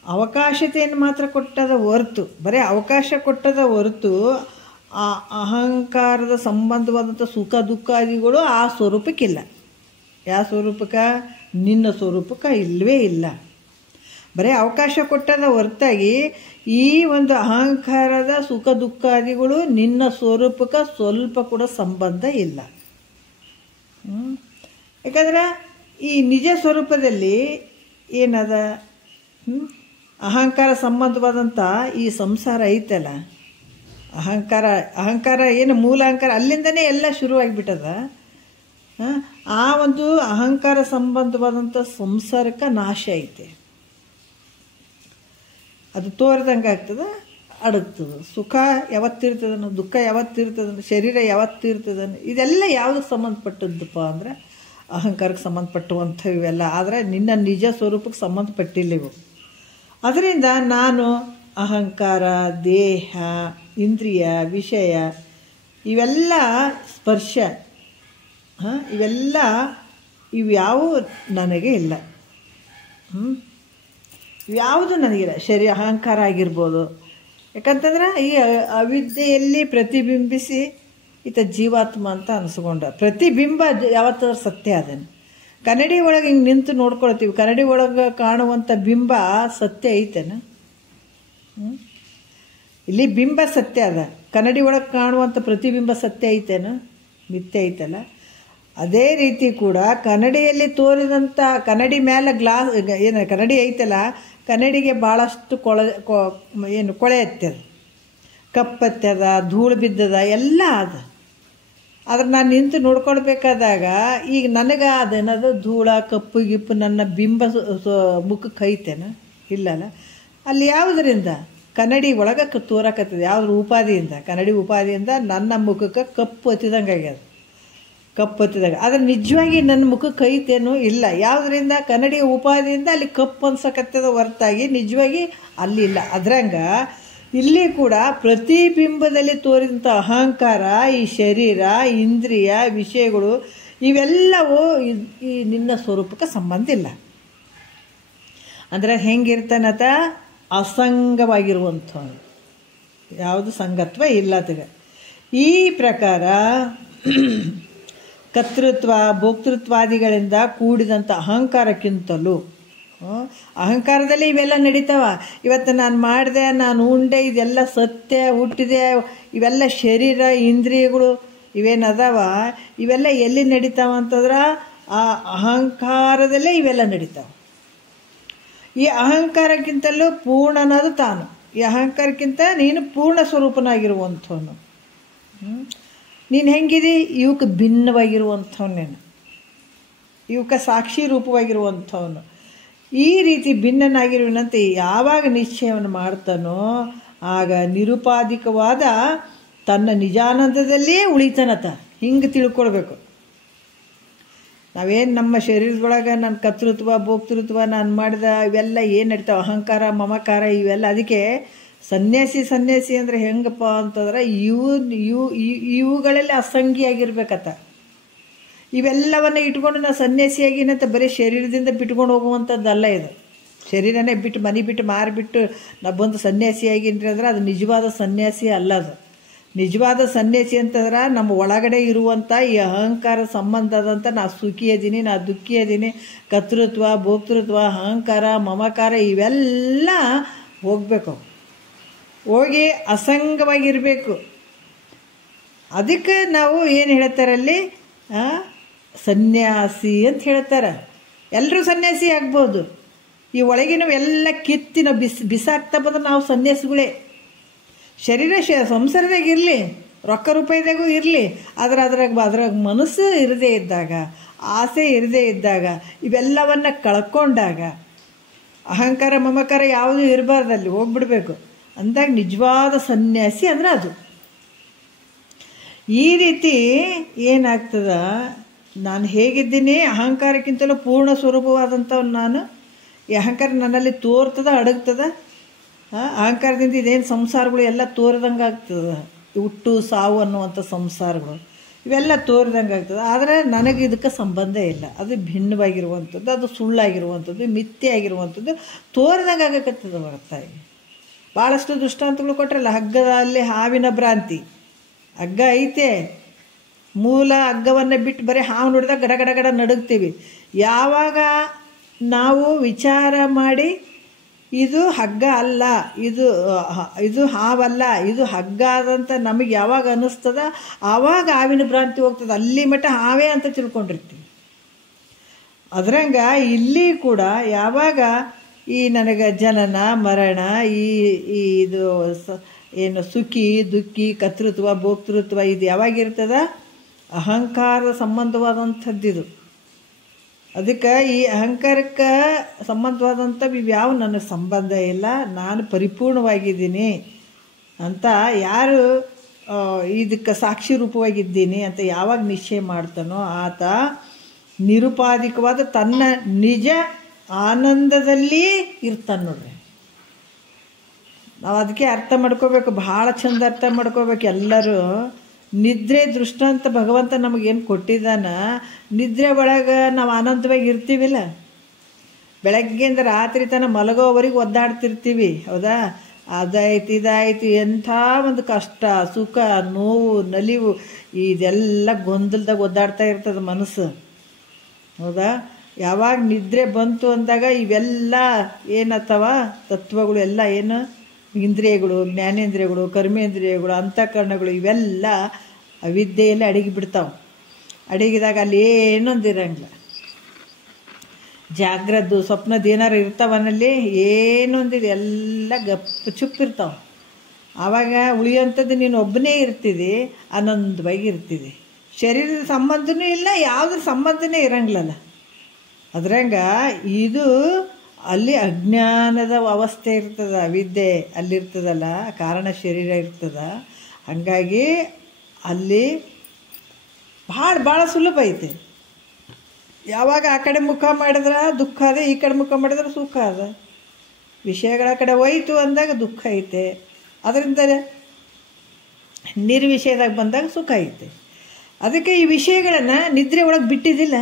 ಅವಕಾಶತೆಯನ್ನು ಮಾತ್ರ ಕೊಟ್ಟದ ಹೊರತು, ಬರೀ ಅವಕಾಶ ಕೊಟ್ಟದ ಹೊರತು ಆ ಅಹಂಕಾರದ ಸಂಬಂಧವಾದಂಥ ಸುಖ ದುಃಖಾದಿಗಳು ಆ ಸ್ವರೂಪಕ್ಕಿಲ್ಲ. ಯಾವ ಸ್ವರೂಪಕ್ಕೆ? ನಿನ್ನ ಸ್ವರೂಪಕ್ಕೆ ಇಲ್ಲವೇ ಇಲ್ಲ. ಬರೀ ಅವಕಾಶ ಕೊಟ್ಟದ ಹೊರತಾಗಿ ಈ ಒಂದು ಅಹಂಕಾರದ ಸುಖ ದುಃಖಾದಿಗಳು ನಿನ್ನ ಸ್ವರೂಪಕ್ಕೆ ಸ್ವಲ್ಪ ಕೂಡ ಸಂಬಂಧ ಇಲ್ಲ. ಯಾಕಂದ್ರೆ ಈ ನಿಜ ಸ್ವರೂಪದಲ್ಲಿ ಏನದ, ಅಹಂಕಾರ ಸಂಬಂಧವಾದಂಥ ಈ ಸಂಸಾರ ಐತಲ್ಲ, ಅಹಂಕಾರ ಏನು ಮೂಲ ಅಹಂಕಾರ, ಅಲ್ಲಿಂದನೇ ಎಲ್ಲ ಶುರುವಾಗಿಬಿಟ್ಟದ. ಆ ಒಂದು ಅಹಂಕಾರ ಸಂಬಂಧವಾದಂಥ ಸಂಸಾರಕ್ಕೆ ನಾಶ ಐತೆ. ಅದು ತೋರಿದಂಗೆ ಆಗ್ತದೆ, ಅಡಗ್ತದೆ. ಸುಖ ಯಾವತ್ತಿರ್ತದನು, ದುಃಖ ಯಾವತ್ತಿರ್ತದನು, ಶರೀರ ಯಾವತ್ತಿರ್ತದನು, ಇದೆಲ್ಲ ಯಾವುದಕ್ಕೆ ಸಂಬಂಧಪಟ್ಟದ್ದಪ್ಪ ಅಂದರೆ ಅಹಂಕಾರಕ್ಕೆ ಸಂಬಂಧಪಟ್ಟುವಂಥವು ಇವೆಲ್ಲ. ಆದರೆ ನಿನ್ನ ನಿಜ ಸ್ವರೂಪಕ್ಕೆ ಸಂಬಂಧಪಟ್ಟಿಲ್ಲ ಇವು. ಅದರಿಂದ ನಾನು ಅಹಂಕಾರ, ದೇಹ, ಇಂದ್ರಿಯ, ವಿಷಯ, ಇವೆಲ್ಲ ಸ್ಪರ್ಶ, ಇವೆಲ್ಲ ಇವ್ಯಾವು ನನಗೆ ಇಲ್ಲ. ಇವ್ಯಾವುದು ನನಗಿಲ್ಲ. ಅಹಂಕಾರ ಆಗಿರ್ಬೋದು. ಯಾಕಂತಂದ್ರೆ ಈ ಅವಿದ್ಯೆಯಲ್ಲಿ ಪ್ರತಿಬಿಂಬಿಸಿ ಈತ ಜೀವಾತ್ಮ ಅಂತ ಅನಿಸ್ಕೊಂಡ. ಪ್ರತಿಬಿಂಬ ಯಾವತ್ತಾದ್ರೂ ಸತ್ಯ ಅದನ್ನು ಕನ್ನಡಿ ಒಳಗೆ ಹಿಂಗೆ ನಿಂತು ನೋಡ್ಕೊಳ್ತೀವಿ. ಕನ್ನಡಿ ಒಳಗೆ ಕಾಣುವಂಥ ಬಿಂಬ ಸತ್ಯ ಐತೇನ? ಇಲ್ಲಿ ಬಿಂಬ ಸತ್ಯ ಅದ, ಕನ್ನಡಿ ಒಳಗೆ ಕಾಣುವಂಥ ಪ್ರತಿಬಿಂಬ ಸತ್ಯ ಐತೇನ? ಮಿಥ್ಯೆ ಐತಲ್ಲ. ಅದೇ ರೀತಿ ಕೂಡ ಕನ್ನಡಿಯಲ್ಲಿ ತೋರಿದಂಥ ಕನ್ನಡಿ ಮೇಲೆ ಗ್ಲಾಸ್ ಏನು ಕನ್ನಡಿ ಐತಲ್ಲ, ಕನ್ನಡಿಗೆ ಭಾಳಷ್ಟು ಕೊಳೆ ಹತ್ತದ, ಕಪ್ಪತ್ತದ, ಧೂಳು ಬಿದ್ದದ, ಎಲ್ಲ ಅದ. ಆದ್ರೆ ನಾನು ನಿಂತು ನೋಡ್ಕೊಳ್ಬೇಕಾದಾಗ ಈಗ ನನಗೆ ಅದೇನದು ಧೂಳ ಕಪ್ಪು ಗಿಪ್ಪು ನನ್ನ ಬಿಂಬ ಮುಖಕ್ಕೆ ಐತೇನ? ಇಲ್ಲಲ್ಲ. ಅಲ್ಲಿ ಯಾವುದರಿಂದ ಕನ್ನಡಿ ಒಳಗೆ ತೋರಕತ್ತದ, ಯಾವ್ದು ಉಪಾಧಿಯಿಂದ, ಕನ್ನಡಿ ಉಪಾಧಿಯಿಂದ ನನ್ನ ಮುಖಕ್ಕೆ ಕಪ್ಪು ಹತ್ತಿದಂಗೆ ಆಗ್ಯದ, ಕಪ್ಪು ಹತ್ತಿದಾಗ. ಆದರೆ ನಿಜವಾಗಿ ನನ್ನ ಮುಖಕ್ಕೆ ಐತೇನೂ ಇಲ್ಲ. ಯಾವುದರಿಂದ? ಕನ್ನಡಿ ಉಪಾಧಿಯಿಂದ ಅಲ್ಲಿ ಕಪ್ಪು ಅನ್ಸಕತ್ತದ ಹೊರತಾಗಿ ನಿಜವಾಗಿ ಅಲ್ಲಿ ಇಲ್ಲ. ಅದ್ರಂಗ ಇಲ್ಲಿ ಕೂಡ ಪ್ರತಿಬಿಂಬದಲ್ಲಿ ತೋರಿದಂಥ ಅಹಂಕಾರ, ಈ ಶರೀರ, ಇಂದ್ರಿಯ, ವಿಷಯಗಳು ಇವೆಲ್ಲವೂ ಈ ನಿನ್ನ ಸ್ವರೂಪಕ್ಕೆ ಸಂಬಂಧ ಇಲ್ಲ. ಅಂದರೆ ಹೆಂಗಿರ್ತಾನತ? ಅಸಂಗವಾಗಿರುವಂಥ, ಯಾವುದು ಸಂಗತ್ವ ಇಲ್ಲದಗ. ಈ ಪ್ರಕಾರ ಕರ್ತೃತ್ವ ಭೋಕ್ತೃತ್ವಾದಿಗಳಿಂದ ಕೂಡಿದಂಥ ಅಹಂಕಾರಕ್ಕಿಂತಲೂ ಅಹಂಕಾರದಲ್ಲಿ ಇವೆಲ್ಲ ನಡೀತಾವ. ಇವತ್ತು ನಾನು ಮಾಡಿದೆ, ನಾನು ಉಂಡೆ, ಇದೆಲ್ಲ ಸತ್ಯ ಹುಟ್ಟಿದೆ, ಇವೆಲ್ಲ ಶರೀರ ಇಂದ್ರಿಯಗಳು ಇವೇನದಾವ, ಇವೆಲ್ಲ ಎಲ್ಲಿ ನಡೀತಾವ ಅಂತಂದ್ರೆ ಆ ಅಹಂಕಾರದಲ್ಲೇ ಇವೆಲ್ಲ ನಡೀತಾವ. ಈ ಅಹಂಕಾರಕ್ಕಿಂತಲೂ ಪೂರ್ಣ ಅನ್ನೋದು ತಾನು. ಈ ಅಹಂಕಾರಕ್ಕಿಂತ ನೀನು ಪೂರ್ಣ ಸ್ವರೂಪನಾಗಿರುವಂಥವನು. ನೀನು ಹೆಂಗಿದೆ? ಇವಕ್ಕೆ ಭಿನ್ನವಾಗಿರುವಂಥವನೇನು, ಇವಕ್ಕೆ ಸಾಕ್ಷಿ ರೂಪವಾಗಿರುವಂಥವನು. ಈ ರೀತಿ ಭಿನ್ನನಾಗಿರುವನಂತೆ ಯಾವಾಗ ನಿಶ್ಚಯವನ್ನು ಮಾಡ್ತಾನೋ ಆಗ ನಿರುಪಾಧಿಕವಾದ ತನ್ನ ನಿಜಾನಂದದಲ್ಲಿಯೇ ಉಳಿತಾನತ. ಹಿಂಗೆ ತಿಳ್ಕೊಳ್ಬೇಕು. ನಾವೇನು ನಮ್ಮ ಶರೀರದೊಳಗೆ ನನ್ನ ಕರ್ತೃತ್ವ ಭೋಕ್ತೃತ್ವ ನಾನು ಮಾಡಿದ ಇವೆಲ್ಲ ಏನು ನಡೀತಾವೆ, ಅಹಂಕಾರ ಮಮಕಾರ ಇವೆಲ್ಲ. ಅದಕ್ಕೆ ಸನ್ಯಾಸಿ ಅಂದರೆ ಹೆಂಗಪ್ಪ ಅಂತಂದ್ರೆ ಇವುಗಳಲ್ಲಿ ಅಸಂಗಿಯಾಗಿರ್ಬೇಕತ್ತ. ಇವೆಲ್ಲವನ್ನು ಇಟ್ಕೊಂಡು ನಾವು ಸನ್ಯಾಸಿಯಾಗಿನಂತ ಬರೀ ಶರೀರದಿಂದ ಬಿಟ್ಕೊಂಡು ಹೋಗುವಂಥದ್ದಲ್ಲ ಇದು. ಶರೀರನೇ ಬಿಟ್ಟು ಮನೆ ಬಿಟ್ಟು ಮಾರಿಬಿಟ್ಟು ನಾವು ಬಂದು ಸನ್ಯಾಸಿಯಾಗಿನ್ರಿ ಅಂದ್ರೆ ಅದು ನಿಜವಾದ ಸನ್ಯಾಸಿ ಅಲ್ಲ. ಅದು ನಿಜವಾದ ಸನ್ಯಾಸಿ ಅಂತಂದ್ರೆ ನಮ್ಮ ಒಳಗಡೆ ಇರುವಂಥ ಈ ಅಹಂಕಾರ ಸಂಬಂಧದಂಥ ನಾ ಸುಖಿ ಅದೀನಿ, ನಾ ದುಃಖಿ ಅದೀನಿ, ಕರ್ತೃತ್ವ ಭೋಕ್ತೃತ್ವ ಅಹಂಕಾರ ಮಮಕಾರ ಇವೆಲ್ಲ ಹೋಗಬೇಕು, ಹೋಗಿ ಅಸಂಗವಾಗಿರಬೇಕು. ಅದಕ್ಕೆ ನಾವು ಏನು ಹೇಳ್ತಾರಲ್ಲಿ ಸನ್ಯಾಸಿ ಅಂತ ಹೇಳ್ತಾರೆ. ಎಲ್ಲರೂ ಸನ್ಯಾಸಿ ಆಗ್ಬೋದು. ಈ ಒಳಗಿನವು ಎಲ್ಲ ಕಿತ್ತಿ ನಾವು ಬಿಸಾಕ್ತಾ ಬಂದ್ರೆ ನಾವು ಸನ್ಯಾಸಿಗಳೇ. ಶರೀರ ಸಂಸಾರದಾಗ ಇರಲಿ, ರೊಕ್ಕ ರೂಪಾಯಿದಾಗೂ ಇರಲಿ, ಅದ್ರಾಗ ಮನಸ್ಸು ಇರದೇ ಇದ್ದಾಗ, ಆಸೆ ಇರದೇ ಇದ್ದಾಗ, ಇವೆಲ್ಲವನ್ನು ಕಳ್ಕೊಂಡಾಗ ಅಹಂಕಾರ ಮಮಕಾರ ಯಾವುದೂ ಇರಬಾರ್ದಲ್ಲಿ ಹೋಗ್ಬಿಡ್ಬೇಕು ಅಂದಾಗ ನಿಜವಾದ ಸನ್ಯಾಸಿ ಅಂದ್ರೆ ಅದು. ಈ ರೀತಿ ಏನಾಗ್ತದ, ನಾನು ಹೇಗಿದ್ದೀನಿ ಅಹಂಕಾರಕ್ಕಿಂತಲೂ ಪೂರ್ಣ ಸ್ವರೂಪವಾದಂಥವ್ನು ನಾನು. ಈ ಅಹಂಕಾರ ನನ್ನಲ್ಲಿ ತೋರ್ತದ, ಅಡಗ್ತದ. ಅಹಂಕಾರದಿಂದ ಇದೇನು ಸಂಸಾರಗಳು ಎಲ್ಲ ತೋರಿದಂಗೆ ಆಗ್ತದೆ. ಹುಟ್ಟು ಸಾವು ಅನ್ನುವಂಥ ಸಂಸಾರಗಳು ಇವೆಲ್ಲ ತೋರಿದಂಗೆ ಆಗ್ತದೆ. ಆದರೆ ನನಗೆ ಇದಕ್ಕೆ ಸಂಬಂಧ ಇಲ್ಲ. ಅದು ಭಿನ್ನವಾಗಿರುವಂಥದ್ದು, ಅದು ಸುಳ್ಳಾಗಿರುವಂಥದ್ದು, ಮಿಥ್ಯೆ ಆಗಿರುವಂಥದ್ದು ತೋರಿದಂಗೆ ಆಗಕತ್ತದ ಹೊರತಾಗಿ. ಭಾಳಷ್ಟು ದೃಷ್ಟಾಂತಗಳು ಕೊಟ್ಟರಲ್ಲ. ಹಗ್ಗದಲ್ಲಿ ಹಾವಿನ ಭ್ರಾಂತಿ. ಹಗ್ಗ ಐತೆ, ಮೂಲ ಹಗ್ಗವನ್ನು ಬಿಟ್ಟು ಬರೀ ಹಾವು ನೋಡಿದಾಗ ಗಡ ಗಡ ಗಡ ನಡುಗ್ತೀವಿ. ಯಾವಾಗ ನಾವು ವಿಚಾರ ಮಾಡಿ ಇದು ಹಗ್ಗ ಅಲ್ಲ, ಇದು ಹಾವಲ್ಲ, ಇದು ಹಗ್ಗ ಅದಂತ ನಮಗೆ ಯಾವಾಗ ಅನ್ನಿಸ್ತದ ಆವಾಗ ಹಾವಿನ ಭ್ರಾಂತಿ ಹೋಗ್ತದೆ. ಅಲ್ಲಿ ಮಟ್ಟ ಹಾವೇ ಅಂತ ತಿಳ್ಕೊಂಡಿರ್ತೀವಿ. ಅದ್ರಂಗ ಇಲ್ಲಿ ಕೂಡ ಯಾವಾಗ ಈ ನನಗೆ ಜನನ ಮರಣ, ಇದು ಏನು ಸುಖಿ ದುಃಖಿ ಕರ್ತೃತ್ವ ಭೋಕ್ತೃತ್ವ ಇದು ಯಾವಾಗಿರ್ತದ ಅಹಂಕಾರ ಸಂಬಂಧವಾದಂಥದ್ದಿದು. ಅದಕ್ಕೆ ಈ ಅಹಂಕಾರಕ್ಕೆ ಸಂಬಂಧವಾದಂಥವು ಇವ್ಯಾವ ನನಗೆ ಸಂಬಂಧ ಇಲ್ಲ, ನಾನು ಪರಿಪೂರ್ಣವಾಗಿದ್ದೀನಿ ಅಂತ ಯಾರು ಇದಕ್ಕೆ ಸಾಕ್ಷಿ ರೂಪವಾಗಿದ್ದೀನಿ ಅಂತ ಯಾವಾಗ ನಿಶ್ಚಯ ಮಾಡ್ತಾನೋ ಆತ ನಿರುಪಾಧಿಕವಾದ ತನ್ನ ನಿಜ ಆನಂದದಲ್ಲಿ ಇರ್ತಾನೆ ನೋಡ್ರಿ. ನಾವು ಅದಕ್ಕೆ ಅರ್ಥ ಮಾಡ್ಕೋಬೇಕು, ಭಾಳ ಚಂದ ಅರ್ಥ ಮಾಡ್ಕೋಬೇಕು. ಎಲ್ಲರೂ ನಿದ್ರೆ ದೃಷ್ಟಾಂತ ಭಗವಂತ ನಮಗೇನು ಕೊಟ್ಟಿದ್ದಾನ, ನಿದ್ರೆ ಒಳಗೆ ನಾವು ಆನಂದವಾಗಿ ಇರ್ತೀವಿಲ್ಲ. ಬೆಳಗ್ಗೆಯಿಂದ ರಾತ್ರಿ ತನಕ ಮಲಗೋವರೆಗೆ ಒದ್ದಾಡ್ತಿರ್ತೀವಿ, ಹೌದಾ? ಅದಾಯ್ತು ಇದಾಯಿತು, ಎಂಥ ಒಂದು ಕಷ್ಟ ಸುಖ ನೋವು ನಲಿವು ಇದೆಲ್ಲ ಗೊಂದಲದಾಗ ಒದ್ದಾಡ್ತಾ ಇರ್ತದೆ ಮನಸ್ಸು, ಹೌದಾ? ಯಾವಾಗ ನಿದ್ರೆ ಬಂತು ಅಂದಾಗ ಇವೆಲ್ಲ ಏನತ್ತವ ತತ್ವಗಳು ಎಲ್ಲ ಏನು ಇಂದ್ರಿಯಗಳು, ಜ್ಞಾನೇಂದ್ರಿಯಗಳು, ಕರ್ಮೇಂದ್ರಿಯಗಳು, ಅಂತಃಕರಣಗಳು ಇವೆಲ್ಲ ಅವಿದ್ಯೆಯಲ್ಲಿ ಅಡಗಿ ಬಿಡ್ತಾವೆ. ಅಡಗಿದಾಗ ಅಲ್ಲಿ ಏನೊಂದಿರಂಗಿಲ್ಲ. ಜಾಗ್ರದ್ದು ಸ್ವಪ್ನದ್ದು ಏನಾರು ಇರ್ತಾವನಲ್ಲಿ ಏನೊಂದಿದೆ ಎಲ್ಲ ಗಪ್ಪು ಚುಪ್ಪಿರ್ತಾವೆ. ಆವಾಗ ಉಳಿಯೋಂಥದ್ದು ನೀನು ಒಬ್ಬನೇ ಇರ್ತಿದ್ದಿ, ಆನಂದವಾಗಿ ಇರ್ತಿದ್ದಿ. ಶರೀರದ ಸಂಬಂಧನೂ ಇಲ್ಲ, ಯಾವುದ್ರ ಸಂಬಂಧನೇ ಇರಂಗಿಲ್ಲಲ್ಲ. ಅದ್ರಂಗ ಇದು ಅಲ್ಲಿ ಅಜ್ಞಾನದ ಅವಸ್ಥೆ ಇರ್ತದ, ಅವಿದ್ಯೆ ಅಲ್ಲಿರ್ತದಲ್ಲ, ಕಾರಣ ಶರೀರ ಇರ್ತದ. ಹಾಗಾಗಿ ಅಲ್ಲಿ ಭಾಳ ಸುಲಭ ಐತೆ. ಯಾವಾಗ ಆ ಕಡೆ ಮುಖ ಮಾಡಿದ್ರೆ ದುಃಖ ಅದ, ಈ ಕಡೆ ಮುಖ ಮಾಡಿದ್ರೆ ಸುಖ ಅದ. ವಿಷಯಗಳ ಕಡೆ ಹೋಯ್ತು ಅಂದಾಗ ದುಃಖ ಐತೆ, ಅದರಿಂದ ನಿರ್ವಿಷಯದಾಗ ಬಂದಾಗ ಸುಖ ಐತೆ. ಅದಕ್ಕೆ ಈ ವಿಷಯಗಳನ್ನು ನಿದ್ರೆ ಒಳಗೆ ಬಿಟ್ಟಿದ್ದಿಲ್ಲ.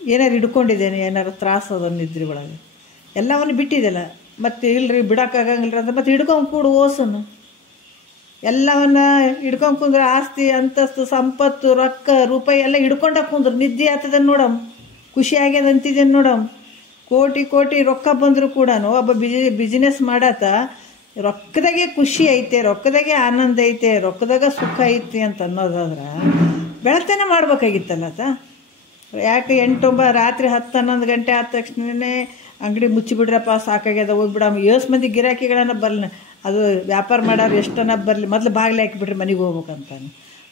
ಏನಾರು ಹಿಡ್ಕೊಂಡಿದ್ದೇನೆ, ಏನಾರು ತ್ರಾಸು ಅದ ನಿದ್ರೆ ಒಳಗೆ, ಎಲ್ಲವನ್ನು ಬಿಟ್ಟಿದ್ದಿಲ್ಲ. ಮತ್ತು ಇಲ್ರಿ ಬಿಡೋಕ್ಕಾಗಂಗಿಲ್ಲ ಅಂದ್ರೆ ಮತ್ತೆ ಹಿಡ್ಕೊಂಡು ಕೂಡು ಓಸನ್ನು. ಎಲ್ಲವನ್ನ ಹಿಡ್ಕೊಂಡು ಕುಂದ್ರೆ ಆಸ್ತಿ ಅಂತಸ್ತು ಸಂಪತ್ತು ರೊಕ್ಕ ರೂಪಾಯಿ ಎಲ್ಲ ಹಿಡ್ಕೊಂಡ ಕುಂದ್ರೆ ನಿದ್ದೆ ಆಗ್ತದೆ ನೋಡಮ್, ಖುಷಿ ಆಗ್ಯದ ಅಂತಿದ್ದೇನೆ ನೋಡಮ್. ಕೋಟಿ ರೊಕ್ಕ ಬಂದರೂ ಕೂಡ ಒಬ್ಬ ಬಿಸ್ನೆಸ್ ಮಾಡತ್ತ ರೊಕ್ಕದಾಗೆ ಖುಷಿ ಐತೆ, ರೊಕ್ಕದಾಗೆ ಆನಂದ ಐತೆ, ರೊಕ್ಕದಾಗ ಸುಖ ಐತಿ ಅಂತ ಅನ್ನೋದಾದ್ರೆ ಬೆಳತನ ಮಾಡ್ಬೇಕಾಗಿತ್ತಲ್ಲ ಆತ. ಯಾಕೆ 8-9 ರಾತ್ರಿ 10-11 ಗಂಟೆ ಆದ ತಕ್ಷಣವೇ ಅಂಗಡಿ ಮುಚ್ಚಿಬಿಡ್ರಪ್ಪ, ಸಾಕಾಗ್ಯದ ಹೋಗ್ಬಿಡಮ್ಮ. ಏಸು ಮಂದಿ ಗಿರಾಕಿಗಳನ್ನ ಬರಲಿ, ಅದು ವ್ಯಾಪಾರ ಮಾಡೋರು ಎಷ್ಟನ್ನ ಬರಲಿ, ಮೊದಲು ಬಾಗಿಲು ಹಾಕಿಬಿಟ್ರೆ ಮನೆಗೆ ಹೋಗ್ಬೇಕಂತಾನೆ.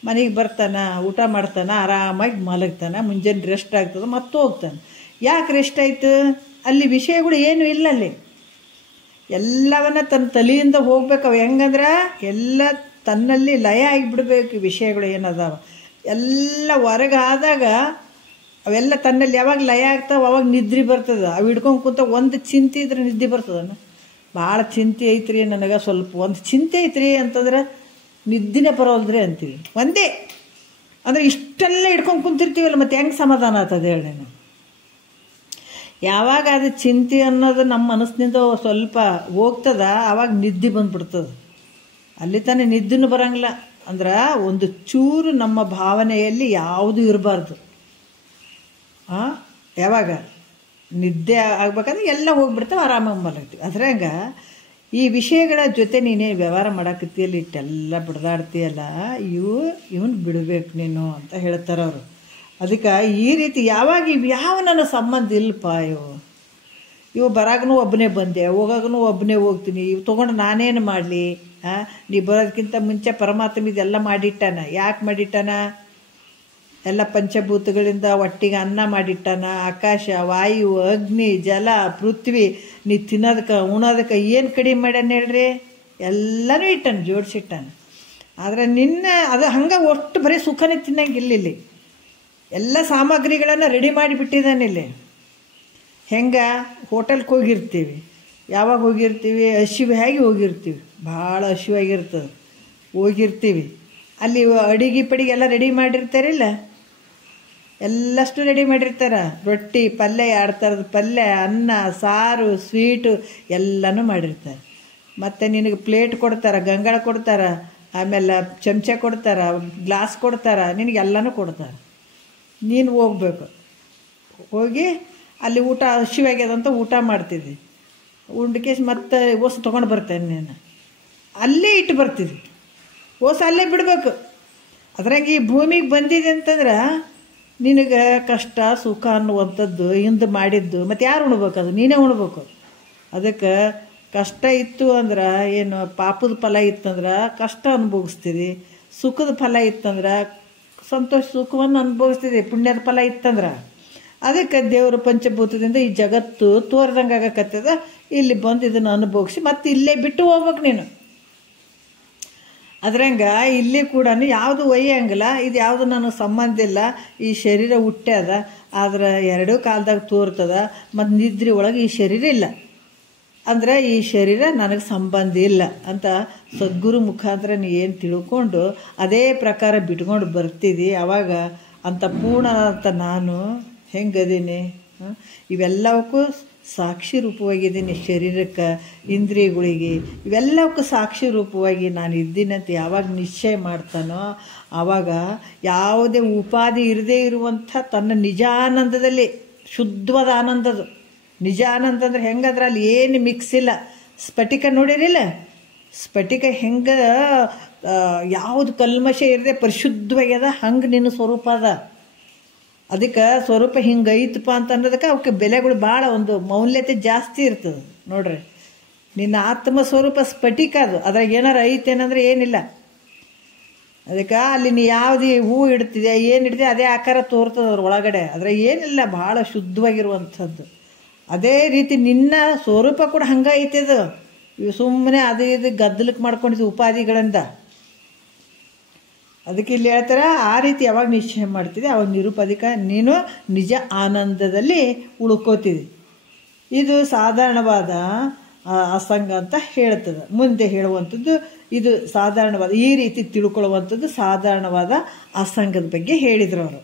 ಮನೆಗೆ ಬರ್ತಾನೆ, ಊಟ ಮಾಡ್ತಾನೆ, ಆರಾಮಾಗಿ ಮಲಗ್ತಾನೆ, ಮುಂಜಾನೆ ರೆಸ್ಟ್ ಆಗ್ತದೆ, ಮತ್ತೆ ಹೋಗ್ತಾನೆ. ಯಾಕೆ ರೆಸ್ಟ್ ಆಯಿತು? ಅಲ್ಲಿ ವಿಷಯಗಳು ಏನೂ ಇಲ್ಲ. ಅಲ್ಲಿ ಎಲ್ಲವನ್ನ ತನ್ನ ತಲೆಯಿಂದ ಹೋಗ್ಬೇಕು. ಅವು ಹೆಂಗಂದ್ರೆ ಎಲ್ಲ ತನ್ನಲ್ಲಿ ಲಯ ಆಗಿಬಿಡ್ಬೇಕು. ವಿಷಯಗಳು ಏನದಾವ ಎಲ್ಲ ಹೊರಗಾದಾಗ ಅವೆಲ್ಲ ತನ್ನಲ್ಲಿ ಯಾವಾಗ ಲಯ ಆಗ್ತಾವೆ ಅವಾಗ ನಿದ್ರೆ ಬರ್ತದೆ. ಅವು ಹಿಡ್ಕೊಂಡು ಕೂತ ಒಂದು ಚಿಂತೆ ಇದ್ರೆ ನಿದ್ದೆ ಬರ್ತದನ್ನ. ಭಾಳ ಚಿಂತೆ ಐತ್ರಿ ನನಗೆ, ಸ್ವಲ್ಪ ಒಂದು ಚಿಂತೆ ಐತ್ರಿ ಅಂತಂದ್ರೆ ನಿದ್ದಿನೇ ಬರೋಲ್ದ್ರಿ ಅಂತೀವಿ. ಒಂದೇ ಅಂದರೆ ಇಷ್ಟೆಲ್ಲ ಹಿಡ್ಕೊಂಡು ಕುಂತಿರ್ತೀವಲ್ಲ, ಮತ್ತೆ ಹೆಂಗೆ ಸಮಾಧಾನ ಆಗ್ತದೆ ಹೇಳಿ ನಾನು? ಯಾವಾಗ ಅದು ಚಿಂತೆ ಅನ್ನೋದು ನಮ್ಮ ಮನಸ್ಸಿನಿಂದ ಸ್ವಲ್ಪ ಹೋಗ್ತದ ಆವಾಗ ನಿದ್ದೆ ಬಂದ್ಬಿಡ್ತದೆ. ಅಲ್ಲಿ ತಾನೇ ನಿದ್ದೆನೂ ಬರೋಂಗಿಲ್ಲ. ಅಂದ್ರೆ ಒಂದು ಚೂರು ನಮ್ಮ ಭಾವನೆಯಲ್ಲಿ ಯಾವುದೂ ಇರಬಾರ್ದು. ಯಾವಾಗ ನಿದ್ದೆ ಆಗ್ಬೇಕಂದ್ರೆ ಎಲ್ಲ ಹೋಗ್ಬಿಡ್ತಾವೆ, ಆರಾಮಾಗಿ ಮಲಗ್ತೀವಿ. ಅದ್ರಂಗ ಈ ವಿಷಯಗಳ ಜೊತೆ ನೀನೇನು ವ್ಯವಹಾರ ಮಾಡಾಕತ್ತೀಯಲ್ಲ, ಇಟ್ಟೆಲ್ಲ ಬಿಡ್ದಾಡ್ತೀಯಲ್ಲ, ಇವನು ಬಿಡಬೇಕು ನೀನು ಅಂತ ಹೇಳ್ತಾರೆ ಅವರು. ಅದಕ್ಕೆ ಈ ರೀತಿ ಯಾವಾಗ ಯಾವ ನನ್ನ ಸಂಬಂಧ ಇಲ್ಲಪ್ಪ, ಇವು ಬರಾಗನೂ ಒಬ್ಬನೇ ಬಂದೆ, ಹೋಗಾಗೂ ಒಬ್ಬನೇ ಹೋಗ್ತೀನಿ, ಇವು ತೊಗೊಂಡು ನಾನೇನು ಮಾಡಲಿ? ನೀ ಬರೋದಕ್ಕಿಂತ ಮುಂಚೆ ಪರಮಾತ್ಮ ಇದೆಲ್ಲ ಮಾಡಿಟ್ಟಾನ. ಯಾಕೆ ಮಾಡಿಟ್ಟಾನ? ಎಲ್ಲ ಪಂಚಭೂತಗಳಿಂದ ಒಟ್ಟಿಗೆ ಅನ್ನ ಮಾಡಿಟ್ಟಾನ. ಆಕಾಶ, ವಾಯು, ಅಗ್ನಿ, ಜಲ, ಪೃಥ್ವಿ, ನೀ ತಿನ್ನೋದಕ್ಕೆ ಉಣೋದಕ್ಕೆ ಏನು ಕಡಿಮೆ ಮಾಡ್ಯಾನ ಹೇಳ್ರಿ? ಎಲ್ಲನೂ ಇಟ್ಟಾನ, ಜೋಡಿಸಿಟ್ಟಾನ. ಆದರೆ ನಿನ್ನ ಅದು ಹಂಗೆ ಒಟ್ಟು ಬರೀ ಸುಖನೇ ತಿನ್ನಂಗಿಲ್ಲ. ಇಲ್ಲಿ ಎಲ್ಲ ಸಾಮಗ್ರಿಗಳನ್ನು ರೆಡಿ ಮಾಡಿಬಿಟ್ಟಿದ್ದಾನಿಲ್ಲಿ. ಹೆಂಗೆ ಹೋಟೆಲ್ಗೆ ಹೋಗಿರ್ತೀವಿ, ಯಾವಾಗ ಹೋಗಿರ್ತೀವಿ? ಹಸಿವಾಗಿ ಹೋಗಿರ್ತೀವಿ, ಭಾಳ ಹಸಿವಾಗಿರ್ತದೆ, ಹೋಗಿರ್ತೀವಿ. ಅಲ್ಲಿ ಅಡಿಗೆ ಪಡಿಗೆ ಎಲ್ಲ ರೆಡಿ ಮಾಡಿರ್ತಾರಿಲ್ಲ, ಎಲ್ಲಷ್ಟು ರೆಡಿ ಮಾಡಿರ್ತಾರೆ. ರೊಟ್ಟಿ ಪಲ್ಯ, 2 ಥರದ ಪಲ್ಯ, ಅನ್ನ ಸಾರು ಸ್ವೀಟು ಎಲ್ಲನೂ ಮಾಡಿರ್ತಾರೆ. ಮತ್ತು ನಿನಗೆ ಪ್ಲೇಟ್ ಕೊಡ್ತಾರೆ, ಗಂಗಾಳ ಕೊಡ್ತಾರೆ, ಆಮೇಲೆ ಚಮಚ ಕೊಡ್ತಾರೆ, ಗ್ಲಾಸ್ ಕೊಡ್ತಾರೆ, ನಿನಗೆಲ್ಲನೂ ಕೊಡ್ತಾರೆ. ನೀನು ಹೋಗ್ಬೇಕು, ಹೋಗಿ ಅಲ್ಲಿ ಊಟ ಹಸಿವಾಗ್ಯದಂತ ಊಟ ಮಾಡ್ತಿದ್ವಿ. ಉಂಡ್ಕೆ ಮತ್ತೆ ಓಸು ತೊಗೊಂಡು ಬರ್ತೇನೆ, ನೀನು ಅಲ್ಲೇ ಇಟ್ಟು ಬರ್ತಿದ್ವಿ. ಓಸು ಅಲ್ಲೇ ಬಿಡಬೇಕು. ಅದ್ರಾಗ ಈ ಭೂಮಿಗೆ ಬಂದಿದೆ ಅಂತಂದ್ರೆ ನಿನಗೆ ಕಷ್ಟ ಸುಖ ಅನ್ನುವಂಥದ್ದು ಹಿಂದೆ ಮಾಡಿದ್ದು ಮತ್ತು ಯಾರು ಉಣ್ಬೇಕು? ಅದು ನೀನೇ ಉಣ್ಬೇಕು. ಅದಕ್ಕೆ ಕಷ್ಟ ಇತ್ತು ಅಂದ್ರೆ ಏನು ಪಾಪದ ಫಲ ಇತ್ತಂದ್ರೆ ಕಷ್ಟ ಅನುಭವಿಸ್ತೀರಿ, ಸುಖದ ಫಲ ಇತ್ತಂದ್ರೆ ಸಂತೋಷ ಸುಖವನ್ನು ಅನುಭವಿಸ್ತೀರಿ, ಪುಣ್ಯದ ಫಲ ಇತ್ತಂದ್ರೆ. ಅದಕ್ಕೆ ದೇವರು ಪಂಚಭೂತದಿಂದ ಈ ಜಗತ್ತು ತೋರ್ದಂಗೆ ಆಗಕತ್ತದ. ಇಲ್ಲಿ ಬಂದು ಇದನ್ನು ಅನುಭವಿಸಿ ಮತ್ತೆ ಇಲ್ಲೇ ಬಿಟ್ಟು ಹೋಗ್ಬೇಕು ನೀನು. ಅದ್ರಂಗೆ ಇಲ್ಲಿ ಕೂಡ ಯಾವುದು ಒಯ್ಯಂಗಿಲ್ಲ, ಇದು ಯಾವುದು ನನಗೆ ಸಂಬಂಧ ಇಲ್ಲ. ಈ ಶರೀರ ಹುಟ್ಟ್ಯದ, ಆದ್ರೆ 2 ಕಾಲದಾಗ ತೋರ್ತದ. ಮತ್ತು ನಿದ್ರೆ ಒಳಗೆ ಈ ಶರೀರ ಇಲ್ಲ. ಅಂದರೆ ಈ ಶರೀರ ನನಗೆ ಸಂಬಂಧ ಇಲ್ಲ ಅಂತ ಸದ್ಗುರು ಮುಖಾಂತರ ನೀ ಏನು ತಿಳ್ಕೊಂಡು ಅದೇ ಪ್ರಕಾರ ಬಿಟ್ಕೊಂಡು ಬರ್ತಿದ್ದಿ. ಆವಾಗ ಅಂತ ಪೂರ್ಣ ಅಂತ ನಾನು ಹೆಂಗದೀನಿ, ಇವೆಲ್ಲವಕ್ಕೂ ಸಾಕ್ಷಿ ರೂಪವಾಗಿದ್ದೀನಿ. ಶರೀರಕ್ಕೆ, ಇಂದ್ರಿಯಗಳಿಗೆ, ಇವೆಲ್ಲವಕ್ಕೂ ಸಾಕ್ಷಿ ರೂಪವಾಗಿ ನಾನು ಇದ್ದೀನಂತ ಯಾವಾಗ ನಿಶ್ಚಯ ಮಾಡ್ತಾನೋ ಆವಾಗ ಯಾವುದೇ ಉಪಾಧಿ ಇರದೇ ಇರುವಂಥ ತನ್ನ ನಿಜಾನಂದದಲ್ಲಿ, ಶುದ್ಧವಾದ ಆನಂದದು ನಿಜಾನಂದ ಅಂದ್ರೆ ಹೆಂಗಂದ್ರೆ ಅಲ್ಲಿ ಏನು ಮಿಕ್ಸ್ ಇಲ್ಲ. ಸ್ಫಟಿಕ ನೋಡಿರಿಲ್ಲ, ಸ್ಫಟಿಕ ಹೆಂಗೆ ಯಾವುದು ಕಲ್ಮಶ ಇರದೆ ಪರಿಶುದ್ಧವಾಗ್ಯದ, ಹಂಗೆ ನಿನ್ನ ಸ್ವರೂಪ ಅದ. ಅದಕ್ಕೆ ಸ್ವರೂಪ ಹಿಂಗೆ ಐತಪ್ಪ ಅಂತ ಅನ್ನೋದಕ್ಕೆ ಅವಕ್ಕೆ ಬೆಲೆಗಳು ಭಾಳ ಒಂದು ಮೌಲ್ಯತೆ ಜಾಸ್ತಿ ಇರ್ತದೆ. ನೋಡ್ರಿ, ನಿನ್ನ ಆತ್ಮ ಸ್ವರೂಪ ಸ್ಫಟಿಕ ಅದು, ಅದ್ರಾಗ ಏನಾರು ಐತೇನಂದ್ರೆ ಏನಿಲ್ಲ. ಅದಕ್ಕೆ ಅಲ್ಲಿ ನೀ ಯಾವ್ದು ಹೂ ಇಡ್ತಿದೆ, ಏನು ಇಡ್ತಿದೆ ಅದೇ ಆಕಾರ ತೋರ್ತದೆ ಅದ್ರ ಒಳಗಡೆ, ಅದ್ರಾಗ ಏನಿಲ್ಲ, ಭಾಳ ಶುದ್ಧವಾಗಿರುವಂಥದ್ದು. ಅದೇ ರೀತಿ ನಿನ್ನ ಸ್ವರೂಪ ಕೂಡ ಹಂಗೆ ಐತದು. ಇವು ಸುಮ್ಮನೆ ಅದು ಇದು ಗದ್ದಲಕ್ಕೆ ಮಾಡ್ಕೊಂಡಿದ್ದು ಉಪಾಧಿಗಳಿಂದ. ಅದಕ್ಕೆ ಇಲ್ಲಿ ಹೇಳ್ತಾರೆ, ಆ ರೀತಿ ಯಾವಾಗ ನಿಶ್ಚಯ ಮಾಡ್ತಿದೆ ಅವಾಗ ನಿರುಪಾಧಿಕ ನೀನು ನಿಜ ಆನಂದದಲ್ಲಿ ಉಳ್ಕೋತಿದ್ದಿ. ಇದು ಸಾಧಾರಣವಾದ ಅಸಂಗ ಅಂತ ಹೇಳ್ತದೆ. ಮುಂದೆ ಹೇಳುವಂಥದ್ದು ಇದು ಸಾಧಾರಣವಾದ, ಈ ರೀತಿ ತಿಳ್ಕೊಳ್ಳುವಂಥದ್ದು ಸಾಧಾರಣವಾದ ಅಸಂಗದ ಬಗ್ಗೆ ಹೇಳಿದ್ರು ಅವರು.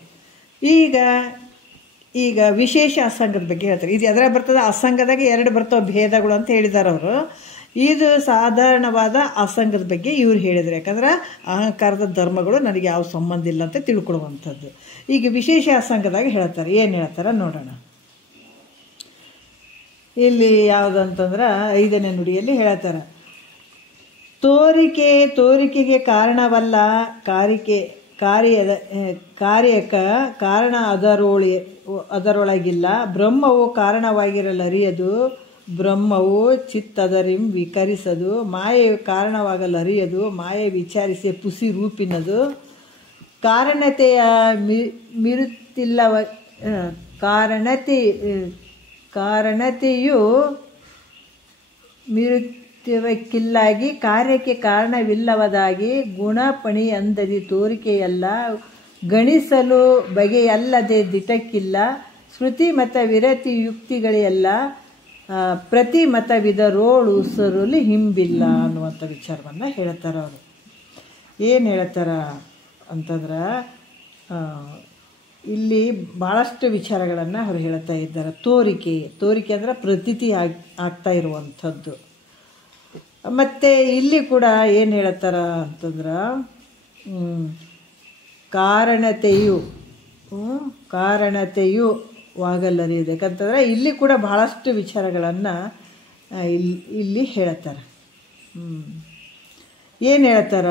ಈಗ ವಿಶೇಷ ಅಸಂಗದ ಬಗ್ಗೆ ಹೇಳ್ತಾರೆ. ಇದು ಎದರ ಬರ್ತದೆ, ಅಸಂಗದಾಗ 2 ಬರ್ತಾವೆ ಭೇದಗಳು ಅಂತ ಹೇಳಿದ್ದಾರೆ ಅವರು. ಇದು ಸಾಧಾರಣವಾದ ಅಸಂಗದ ಬಗ್ಗೆ ಇವ್ರು ಹೇಳಿದ್ರು. ಯಾಕಂದ್ರೆ ಅಹಂಕಾರದ ಧರ್ಮಗಳು ನನಗೆ ಯಾವ ಸಂಬಂಧ ಇಲ್ಲ ಅಂತ ತಿಳ್ಕೊಳ್ಳುವಂಥದ್ದು. ಈಗ ವಿಶೇಷ ಅಸಂಗದಾಗ ಹೇಳ್ತಾರೆ, ಏನು ಹೇಳ್ತಾರೆ ನೋಡೋಣ. ಇಲ್ಲಿ ಯಾವುದಂತಂದ್ರೆ 5ನೇ ನುಡಿಯಲ್ಲಿ ಹೇಳ್ತಾರೆ, ತೋರಿಕೆಗೆ ಕಾರಣವಲ್ಲ, ಕಾರ್ಯಕ ಕಾರಣ ಅದರೊಳಗಿಲ್ಲ. ಬ್ರಹ್ಮವು ಕಾರಣವಾಗಿರಲರಿಯದು, ಬ್ರಹ್ಮವು ಚಿತ್ತದರಿಂ ವಿಕರಿಸದು. ಮಾಯೆಯು ಕಾರಣವಾಗಲರಿಯದು, ಮಾಯೆ ವಿಚಾರಿಸಿ ಪುಸಿ ರೂಪಿನದು. ಕಾರಣತೆಯ ಮಿರುತ್ತಿಲ್ಲವ, ಕಾರಣತೆಯು ಮಿರುತ್ತವಕ್ಕಿಲ್ಲಾಗಿ, ಕಾರ್ಯಕ್ಕೆ ಕಾರಣವಿಲ್ಲವದಾಗಿ. ಗುಣಪಣಿ ಅಂದದಿ ತೋರಿಕೆಯಲ್ಲ, ಗಣಿಸಲು ಬಗೆಯಲ್ಲದೆ ದಿಟಕ್ಕಿಲ್ಲ. ಶ್ರುತಿ ಮತ ವಿರತಿ ಯುಕ್ತಿಗಳೆಲ್ಲ, ಪ್ರತಿ ಮತವಿದರೋಳು ಸರುಲಿ ಹಿಂಬಿಲ್ಲ ಅನ್ನುವಂಥ ವಿಚಾರವನ್ನು ಹೇಳ್ತಾರೆ ಅವರು. ಏನು ಹೇಳ್ತಾರ ಅಂತಂದ್ರೆ, ಇಲ್ಲಿ ಭಾಳಷ್ಟು ವಿಚಾರಗಳನ್ನು ಅವರು ಹೇಳ್ತಾ ಇದ್ದಾರೆ. ತೋರಿಕೆ ಅಂದರೆ ಪ್ರತೀತಿ ಆಗ್ತಾ ಇರುವಂಥದ್ದು. ಮತ್ತು ಇಲ್ಲಿ ಕೂಡ ಏನು ಹೇಳ್ತಾರ ಅಂತಂದ್ರೆ, ಕಾರಣತೆಯು ವಾಗಲ್ಲರಿಯದು. ಯಾಕಂತಂದ್ರೆ ಇಲ್ಲಿ ಕೂಡ ಬಹಳಷ್ಟು ವಿಚಾರಗಳನ್ನು ಇಲ್ಲಿ ಹೇಳ್ತಾರೆ. ಏನು ಹೇಳ್ತಾರ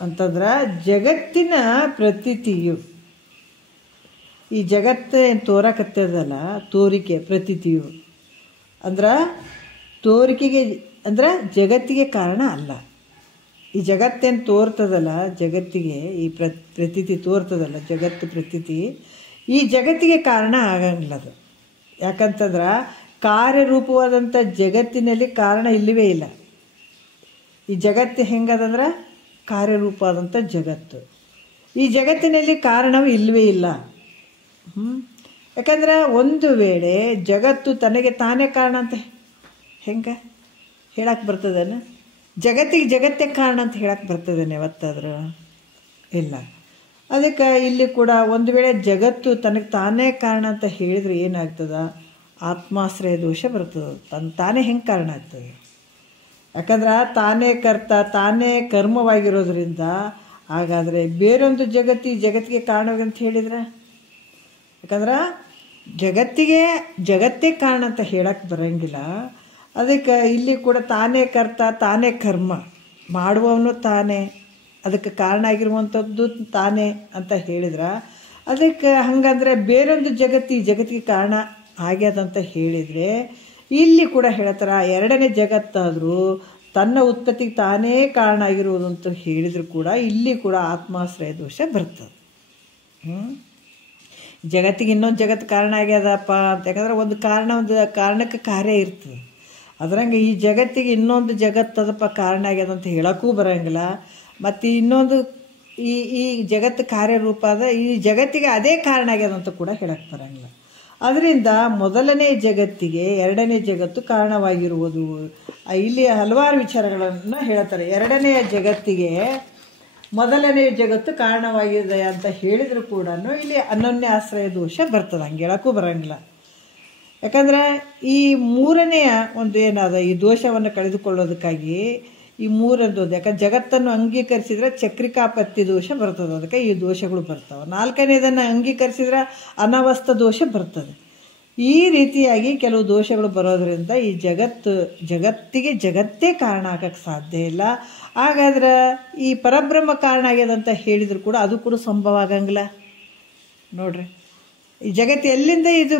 ಅಂತಂದ್ರೆ, ಜಗತ್ತಿನ ಪ್ರತೀತಿಯು, ಈ ಜಗತ್ತು ಏನು ತೋರಕತ್ತದಲ್ಲ, ತೋರಿಕೆ ಪ್ರತೀತಿಯು ಅಂದ್ರೆ ತೋರಿಕೆಗೆ ಅಂದ್ರೆ ಜಗತ್ತಿಗೆ ಕಾರಣ ಅಲ್ಲ. ಈ ಜಗತ್ತೇನು ತೋರ್ತದಲ್ಲ, ಜಗತ್ತಿಗೆ ಈ ಪ್ರತೀತಿ ತೋರ್ತದಲ್ಲ, ಜಗತ್ತು ಪ್ರತೀತಿ ಈ ಜಗತ್ತಿಗೆ ಕಾರಣ ಆಗಂಗಿಲ್ಲ ಅದು. ಯಾಕಂತಂದ್ರೆ ಕಾರ್ಯರೂಪವಾದಂಥ ಜಗತ್ತಿನಲ್ಲಿ ಕಾರಣ ಇಲ್ಲವೇ ಇಲ್ಲ. ಈ ಜಗತ್ತು ಹೆಂಗದಂದ್ರೆ ಕಾರ್ಯರೂಪವಾದಂಥ ಜಗತ್ತು. ಈ ಜಗತ್ತಿನಲ್ಲಿ ಕಾರಣವೂ ಇಲ್ಲವೇ ಇಲ್ಲ. ಯಾಕಂದ್ರೆ ಒಂದು ವೇಳೆ ಜಗತ್ತು ತನಗೆ ತಾನೇ ಕಾರಣ ಅಂತ ಹೆಂಗೆ ಹೇಳಕ್ಕೆ ಬರ್ತದೇನೆ? ಜಗತ್ತೇ ಕಾರಣ ಅಂತ ಹೇಳಕ್ಕೆ ಬರ್ತದೇನೆ ಯಾವತ್ತಾದ್ರೂ? ಇಲ್ಲ. ಅದಕ್ಕೆ ಇಲ್ಲಿ ಕೂಡ ಒಂದು ವೇಳೆ ಜಗತ್ತು ತನಗೆ ತಾನೇ ಕಾರಣ ಅಂತ ಹೇಳಿದ್ರೆ ಏನಾಗ್ತದ? ಆತ್ಮಾಶ್ರಯ ದೋಷ ಬರ್ತದೆ. ತಾನೇ ಹೆಂಗೆ ಕಾರಣ ಆಗ್ತದೆ? ಯಾಕಂದ್ರೆ ತಾನೇ ಕರ್ತ, ತಾನೇ ಕರ್ಮವಾಗಿರೋದ್ರಿಂದ. ಹಾಗಾದರೆ ಬೇರೊಂದು ಜಗತ್ತಿಗೆ ಕಾರಣವಾಗಂತ ಹೇಳಿದ್ರೆ, ಯಾಕಂದ್ರೆ ಜಗತ್ತೇ ಕಾರಣ ಅಂತ ಹೇಳಕ್ಕೆ ಬರೋಂಗಿಲ್ಲ. ಅದಕ್ಕೆ ಇಲ್ಲಿ ಕೂಡ ತಾನೇ ಕರ್ತ, ತಾನೇ ಕರ್ಮ ಮಾಡುವವನು ತಾನೇ, ಅದಕ್ಕೆ ಕಾರಣ ಆಗಿರುವಂಥದ್ದು ತಾನೇ ಅಂತ ಹೇಳಿದ್ರೆ, ಅದಕ್ಕೆ ಹಂಗಂದ್ರೆ ಬೇರೊಂದು ಜಗತ್ತಿಗೆ ಕಾರಣ ಆಗ್ಯದಂತ ಹೇಳಿದರೆ, ಇಲ್ಲಿ ಕೂಡ ಹೇಳ್ತಾರೆ ಎರಡನೇ ಜಗತ್ತಾದರೂ ತನ್ನ ಉತ್ಪತ್ತಿಗೆ ತಾನೇ ಕಾರಣ ಆಗಿರುವುದು ಅಂತ ಹೇಳಿದ್ರು ಕೂಡ ಇಲ್ಲಿ ಕೂಡ ಆತ್ಮಾಶ್ರಯ ದೋಷ ಬರ್ತದೆ. ಜಗತ್ತಿಗೆ ಇನ್ನೊಂದು ಜಗತ್ತು ಕಾರಣ ಆಗ್ಯದಪ್ಪ ಅಂತ. ಯಾಕಂದ್ರೆ ಒಂದು ಕಾರಣಕ್ಕೆ ಕಾರ್ಯ ಇರ್ತದೆ. ಅದ್ರಂಗೆ ಈ ಜಗತ್ತಿಗೆ ಇನ್ನೊಂದು ಜಗತ್ತದಪ್ಪ ಕಾರಣ ಆಗ್ಯದ ಅಂತ ಹೇಳೋಕ್ಕೂ ಬರೋಂಗಿಲ್ಲ. ಮತ್ತು ಇನ್ನೊಂದು ಈ ಜಗತ್ತು ಕಾರ್ಯರೂಪ ಅದ, ಈ ಜಗತ್ತಿಗೆ ಅದೇ ಕಾರಣ ಆಗ್ಯದ ಅಂತ ಕೂಡ ಹೇಳಕ್ಕೆ ಬರೋಂಗಿಲ್ಲ. ಅದರಿಂದ ಮೊದಲನೇ ಜಗತ್ತಿಗೆ ಎರಡನೇ ಜಗತ್ತು ಕಾರಣವಾಗಿರುವುದು. ಇಲ್ಲಿ ಹಲವಾರು ವಿಚಾರಗಳನ್ನು ಹೇಳ್ತಾರೆ. ಎರಡನೆಯ ಜಗತ್ತಿಗೆ ಮೊದಲನೇ ಜಗತ್ತು ಕಾರಣವಾಗಿದೆ ಅಂತ ಹೇಳಿದ್ರು ಕೂಡ ಇಲ್ಲಿ ಅನನ್ಯಾಶ್ರಯ ದೋಷ ಬರ್ತದೆ, ಹಂಗೆ ಹೇಳಕ್ಕೂ ಬರೋಂಗಿಲ್ಲ. ಯಾಕಂದರೆ ಈ ಮೂರನೆಯ ಒಂದು ಏನಾದ ಈ ದೋಷವನ್ನು ಕಳೆದುಕೊಳ್ಳೋದಕ್ಕಾಗಿ ಈ ಮೂರದ್ದು, ಯಾಕಂದ್ರೆ ಜಗತ್ತನ್ನು ಅಂಗೀಕರಿಸಿದ್ರೆ ಚಕ್ರಿಕಾಪತ್ತಿ ದೋಷ ಬರ್ತದೆ, ಅದಕ್ಕೆ ಈ ದೋಷಗಳು ಬರ್ತವೆ. ನಾಲ್ಕನೇದನ್ನು ಅಂಗೀಕರಿಸಿದ್ರೆ ಅನವಸ್ಥ ದೋಷ ಬರ್ತದೆ. ಈ ರೀತಿಯಾಗಿ ಕೆಲವು ದೋಷಗಳು ಬರೋದರಿಂದ ಈ ಜಗತ್ತಿಗೆ ಜಗತ್ತೇ ಕಾರಣ ಆಗಕ್ಕೆ ಸಾಧ್ಯ ಇಲ್ಲ. ಹಾಗಾದ್ರೆ ಈ ಪರಬ್ರಹ್ಮ ಕಾರಣ ಆಗ್ಯದಂತ ಹೇಳಿದ್ರು ಕೂಡ ಅದು ಕೂಡ ಸಂಭವ ಆಗಂಗಿಲ್ಲ. ನೋಡ್ರಿ, ಈ ಜಗತ್ತು ಎಲ್ಲಿಂದ ಇದು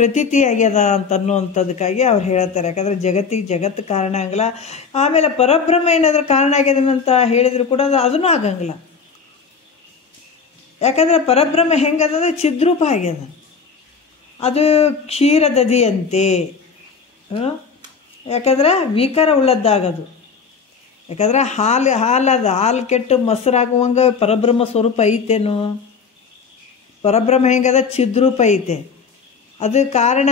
ಪ್ರತೀತಿ ಆಗ್ಯದ ಅಂತ ಅನ್ನುವಂಥದ್ದಕ್ಕಾಗಿ ಅವ್ರು ಹೇಳ್ತಾರೆ. ಯಾಕಂದರೆ ಜಗತ್ತಿಗೆ ಜಗತ್ತು ಕಾರಣ ಆಗಲ್ಲ. ಆಮೇಲೆ ಪರಬ್ರಹ್ಮ ಏನಾದರೂ ಕಾರಣ ಆಗ್ಯದನಂತ ಹೇಳಿದ್ರು ಕೂಡ ಅದನ್ನೂ ಆಗಂಗಿಲ್ಲ. ಯಾಕಂದರೆ ಪರಬ್ರಹ್ಮ ಹೆಂಗದಂದ್ರೆ ಚಿದ್ರೂಪ ಆಗ್ಯದ, ಅದು ಕ್ಷೀರದದಿಯಂತೆ. ಯಾಕಂದ್ರೆ ವಿಕಾರ ಉಳ್ಳದ್ದಾಗದು. ಯಾಕಂದರೆ ಹಾಲು ಕೆಟ್ಟು ಮೊಸರಾಗುವಂಗೆ ಪರಬ್ರಹ್ಮ ಸ್ವರೂಪ ಐತೇನು? ಪರಬ್ರಹ್ಮ ಹೆಂಗದ ಚಿದ್ರೂಪ ಐತೆ. ಅದು ಕಾರಣ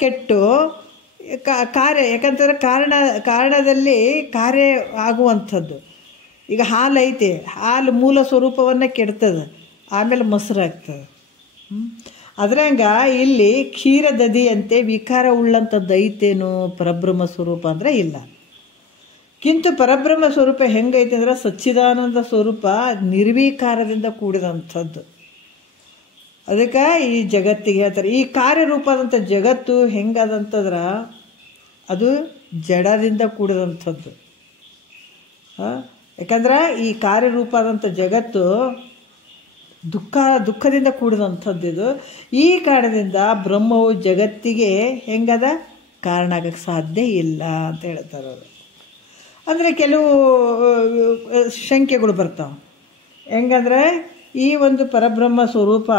ಕೆಟ್ಟು ಕಾರ್ಯ, ಯಾಕಂತಂದ್ರೆ ಕಾರಣದಲ್ಲಿ ಕಾರ್ಯ ಆಗುವಂಥದ್ದು. ಈಗ ಹಾಲು ಐತೆ, ಹಾಲು ಮೂಲ ಸ್ವರೂಪವನ್ನು ಕೆಡ್ತದೆ, ಆಮೇಲೆ ಮೊಸರಾಗ್ತದೆ. ಅದ್ರಂಗ ಇಲ್ಲಿ ಕ್ಷೀರದದಿಯಂತೆ ವಿಕಾರ ಉಳ್ಳಂಥದ್ದು ಐತೇನು ಪರಬ್ರಹ್ಮ ಸ್ವರೂಪ ಅಂದರೆ ಇಲ್ಲ. ಕಿಂತು ಪರಬ್ರಹ್ಮ ಸ್ವರೂಪ ಹೆಂಗೈತೆ ಅಂದ್ರೆ ಸಚ್ಚಿದಾನಂದ ಸ್ವರೂಪ ನಿರ್ವಿಕಾರದಿಂದ ಕೂಡಿದಂಥದ್ದು. ಅದಕ್ಕೆ ಈ ಜಗತ್ತಿಗೆ ಹೇಳ್ತಾರೆ ಈ ಕಾರ್ಯರೂಪದಂಥ ಜಗತ್ತು ಹೆಂಗದಂತಂದ್ರೆ ಅದು ಜಡದಿಂದ ಕೂಡಿದಂಥದ್ದು. ಯಾಕಂದ್ರೆ ಈ ಕಾರ್ಯರೂಪದಂಥ ಜಗತ್ತು ದುಃಖದಿಂದ ಕೂಡಿದಂಥದ್ದು. ಇದು ಈ ಕಾರಣದಿಂದ ಬ್ರಹ್ಮವು ಜಗತ್ತಿಗೆ ಹೆಂಗದ ಕಾರಣ ಆಗಕ್ಕೆ ಸಾಧ್ಯ ಇಲ್ಲ ಅಂತ ಹೇಳ್ತಾರೆ ಅವರು. ಅಂದರೆ ಕೆಲವು ಶಂಕೆಗಳು ಬರ್ತಾವೆ. ಹೆಂಗಂದ್ರೆ ಈ ಒಂದು ಪರಬ್ರಹ್ಮ ಸ್ವರೂಪ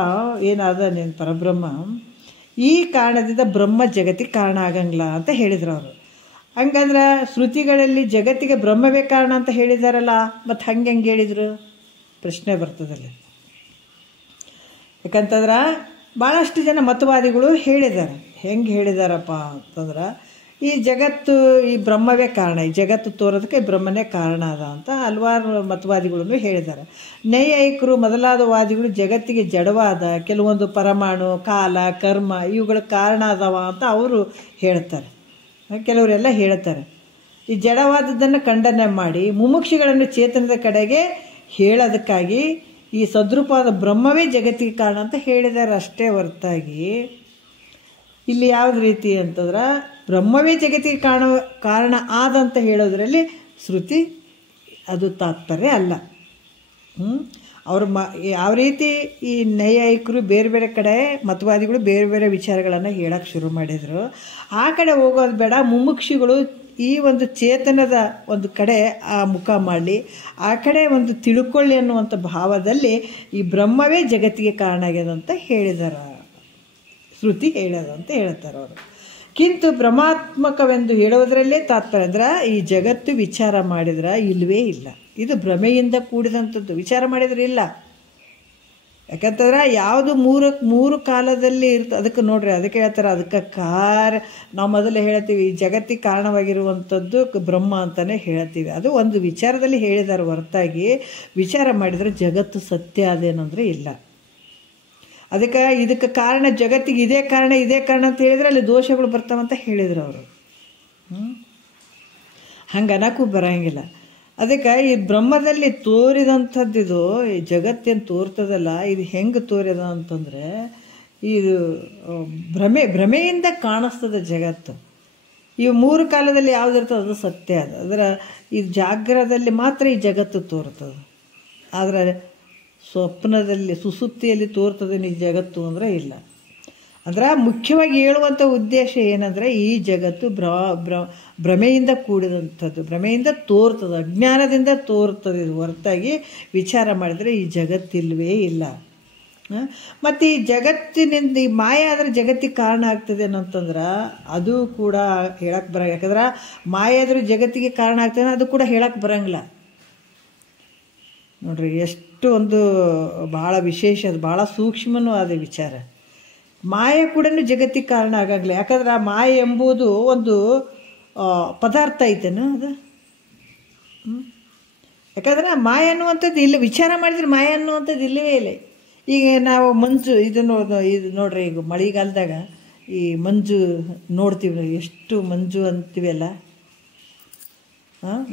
ಏನಾದ ಪರಬ್ರಹ್ಮ ಈ ಕಾರಣದಿಂದ ಬ್ರಹ್ಮ ಜಗತ್ತಿಗೆ ಕಾರಣ ಆಗಂಗಿಲ್ಲ ಅಂತ ಹೇಳಿದ್ರು ಅವರು. ಹಂಗಂದ್ರೆ ಶ್ರುತಿಗಳಲ್ಲಿ ಜಗತ್ತಿಗೆ ಬ್ರಹ್ಮವೇ ಕಾರಣ ಅಂತ ಹೇಳಿದಾರಲ್ಲ, ಮತ್ತು ಹೆಂಗೆ ಹೇಳಿದರು ಪ್ರಶ್ನೆ ಬರ್ತದಲ್ಲಿ. ಯಾಕಂತಂದ್ರೆ ಭಾಳಷ್ಟು ಜನ ಮತವಾದಿಗಳು ಹೇಳಿದ್ದಾರೆ. ಹೆಂಗೆ ಹೇಳಿದಾರಪ್ಪ ಅಂತಂದ್ರೆ ಈ ಜಗತ್ತು ಈ ಬ್ರಹ್ಮವೇ ಕಾರಣ, ಈ ಜಗತ್ತು ತೋರೋದಕ್ಕೆ ಬ್ರಹ್ಮನೇ ಕಾರಣ ಅದ ಅಂತ ಹಲವಾರು ಮತವಾದಿಗಳನ್ನು ಹೇಳಿದ್ದಾರೆ. ನೈಯಾಯಿಕರು ಮೊದಲಾದ ವಾದಿಗಳು ಜಗತ್ತಿಗೆ ಜಡವಾದ ಕೆಲವೊಂದು ಪರಮಾಣು, ಕಾಲ, ಕರ್ಮ ಇವುಗಳ ಕಾರಣ ಅದಾವ ಅಂತ ಅವರು ಹೇಳ್ತಾರೆ. ಕೆಲವರೆಲ್ಲ ಹೇಳ್ತಾರೆ. ಈ ಜಡವಾದದ್ದನ್ನು ಖಂಡನೆ ಮಾಡಿ ಮುಮುಕ್ಷಿಗಳನ್ನು ಚೇತನದ ಕಡೆಗೆ ಹೇಳೋದಕ್ಕಾಗಿ ಈ ಸದ್ರೂಪವಾದ ಬ್ರಹ್ಮವೇ ಜಗತ್ತಿಗೆ ಕಾರಣ ಅಂತ ಹೇಳಿದ್ದಾರೆ ಅಷ್ಟೇ ಹೊರತಾಗಿ ಇಲ್ಲಿ ಯಾವ್ದು ರೀತಿ ಅಂತಂದ್ರೆ ಬ್ರಹ್ಮವೇ ಜಗತ್ತಿಗೆ ಕಾರಣ ಆದಂತ ಹೇಳೋದ್ರಲ್ಲಿ ಶ್ರುತಿ ಅದು ತಾತ್ಪರ್ಯ ಅಲ್ಲ. ಅವರು ಯಾವ ರೀತಿ ಈ ನೈಯಾಯಿಕರು ಬೇರೆ ಬೇರೆ ಕಡೆ ಮತವಾದಿಗಳು ಬೇರೆ ಬೇರೆ ವಿಚಾರಗಳನ್ನು ಹೇಳಕ್ಕೆ ಶುರು ಮಾಡಿದರು, ಆ ಕಡೆ ಹೋಗೋದು ಬೇಡ, ಮುಮುಕ್ಷಿಗಳು ಈ ಒಂದು ಚೇತನದ ಒಂದು ಕಡೆ ಆ ಮುಖ ಮಾಡಲಿ, ಆ ಕಡೆ ಒಂದು ತಿಳ್ಕೊಳ್ಳಿ ಅನ್ನುವಂಥ ಭಾವದಲ್ಲಿ ಈ ಬ್ರಹ್ಮವೇ ಜಗತ್ತಿಗೆ ಕಾರಣ ಆಗ್ಯದಂತ ಹೇಳಿದಾರ, ಶ್ರುತಿ ಹೇಳೋದಂತ ಹೇಳ್ತಾರೆ ಅವರು. ಕಿಂತು ಭ್ರಮಾತ್ಮಕವೆಂದು ಹೇಳೋದ್ರಲ್ಲೇ ತಾತ್ಪರ್ಯ ಅಂದ್ರೆ ಈ ಜಗತ್ತು ವಿಚಾರ ಮಾಡಿದ್ರೆ ಇಲ್ಲವೇ ಇಲ್ಲ, ಇದು ಭ್ರಮೆಯಿಂದ ಕೂಡಿದಂಥದ್ದು, ವಿಚಾರ ಮಾಡಿದ್ರೆ ಇಲ್ಲ. ಯಾಕಂತಂದ್ರೆ ಯಾವುದು ಮೂರು ಕಾಲದಲ್ಲಿ ಇರ್ತದೆ ಅದಕ್ಕೆ ನೋಡ್ರಿ, ಅದಕ್ಕೆ ಹೇಳ್ತಾರೆ ಅದಕ್ಕೆ ನಾವು ಮೊದಲೇ ಹೇಳ್ತೀವಿ ಜಗತ್ತಿಗೆ ಕಾರಣವಾಗಿರುವಂಥದ್ದು ಬ್ರಹ್ಮ ಅಂತಲೇ ಹೇಳ್ತೀವಿ. ಅದು ಒಂದು ವಿಚಾರದಲ್ಲಿ ಹೇಳಿದಾರೆ ಹೊರತಾಗಿ ವಿಚಾರ ಮಾಡಿದರೆ ಜಗತ್ತು ಸತ್ಯ ಅದೇನಂದ್ರೆ ಇಲ್ಲ. ಅದಕ್ಕೆ ಇದಕ್ಕೆ ಕಾರಣ ಜಗತ್ತಿಗೆ ಇದೇ ಕಾರಣ ಅಂತ ಹೇಳಿದ್ರೆ ಅಲ್ಲಿ ದೋಷಗಳು ಬರ್ತಾವಂತ ಹೇಳಿದ್ರು ಅವರು. ಹಂಗೆ ಅನ್ನಕ್ಕೂ ಬರೋಂಗಿಲ್ಲ. ಅದಕ್ಕೆ ಈ ಬ್ರಹ್ಮದಲ್ಲಿ ತೋರಿದಂಥದ್ದಿದು ಈ ಜಗತ್ತೇನು ತೋರ್ತದಲ್ಲ, ಇದು ಹೆಂಗೆ ತೋರಿದ ಅಂತಂದರೆ ಇದು ಭ್ರಮೆಯಿಂದ ಕಾಣಿಸ್ತದೆ ಜಗತ್ತು. ಈ ಮೂರು ಕಾಲದಲ್ಲಿ ಯಾವುದಿರ್ತದೆ ಅದು ಸತ್ಯ ಅದು. ಅದರ ಈ ಜಾಗ್ರದಲ್ಲಿ ಮಾತ್ರ ಈ ಜಗತ್ತು ತೋರ್ತದೆ, ಆದರೆ ಸ್ವಪ್ನದಲ್ಲಿ ಸುಸುಪ್ತಿಯಲ್ಲಿ ತೋರ್ತದೆ ಈ ಜಗತ್ತು ಅಂದರೆ ಇಲ್ಲ. ಅಂದ್ರೆ ಮುಖ್ಯವಾಗಿ ಹೇಳುವಂಥ ಉದ್ದೇಶ ಏನಂದರೆ ಈ ಜಗತ್ತು ಭ್ರಮೆಯಿಂದ ಕೂಡಿದಂಥದ್ದು, ಭ್ರಮೆಯಿಂದ ತೋರ್ತದೆ, ಅಜ್ಞಾನದಿಂದ ತೋರ್ತದೆ. ಇದು ಹೊರತಾಗಿ ವಿಚಾರ ಮಾಡಿದರೆ ಈ ಜಗತ್ತಿಲ್ವೇ ಇಲ್ಲ. ಮತ್ತು ಈ ಜಗತ್ತಿನಿಂದ ಈ ಮಾಯ ಆದರೆ ಜಗತ್ತಿಗೆ ಕಾರಣ ಆಗ್ತದೆ ಅಂತಂದ್ರೆ ಅದು ಕೂಡ ಹೇಳಕ್ಕೆ ಬರ. ಯಾಕಂದ್ರೆ ಮಾಯ ಆದರೂ ಜಗತ್ತಿಗೆ ಕಾರಣ ಆಗ್ತದೆ ಅದು ಕೂಡ ಹೇಳಕ್ಕೆ ಬರೋಂಗಿಲ್ಲ. ನೋಡ್ರಿ ಎಷ್ಟು ಒಂದು ಭಾಳ ವಿಶೇಷ, ಅದು ಭಾಳ ಸೂಕ್ಷ್ಮನೂ ಆದ ವಿಚಾರ. ಮಾಯ ಕೂಡ ಜಗತ್ತಿಗೆ ಕಾರಣ ಆಗಂಗಿಲ್ಲ. ಯಾಕಂದ್ರೆ ಆ ಮಾಯ ಎಂಬುದು ಒಂದು ಪದಾರ್ಥ ಐತೇನು ಅದು. ಯಾಕಂದ್ರೆ ಆ ಮಾಯ ಅನ್ನುವಂಥದ್ದು ಇಲ್ಲ, ವಿಚಾರ ಮಾಡಿದ್ರೆ ಮಾಯ ಅನ್ನುವಂಥದ್ದು ಇಲ್ಲವೇ ಇಲ್ಲ. ಈಗ ನಾವು ಮಂಜು ಇದು ನೋಡ್ರಿ, ಈಗ ಮಳೆಗಾಲದಾಗ ಈ ಮಂಜು ನೋಡ್ತೀವಿ, ಎಷ್ಟು ಮಂಜು ಅಂತೀವಲ್ಲ.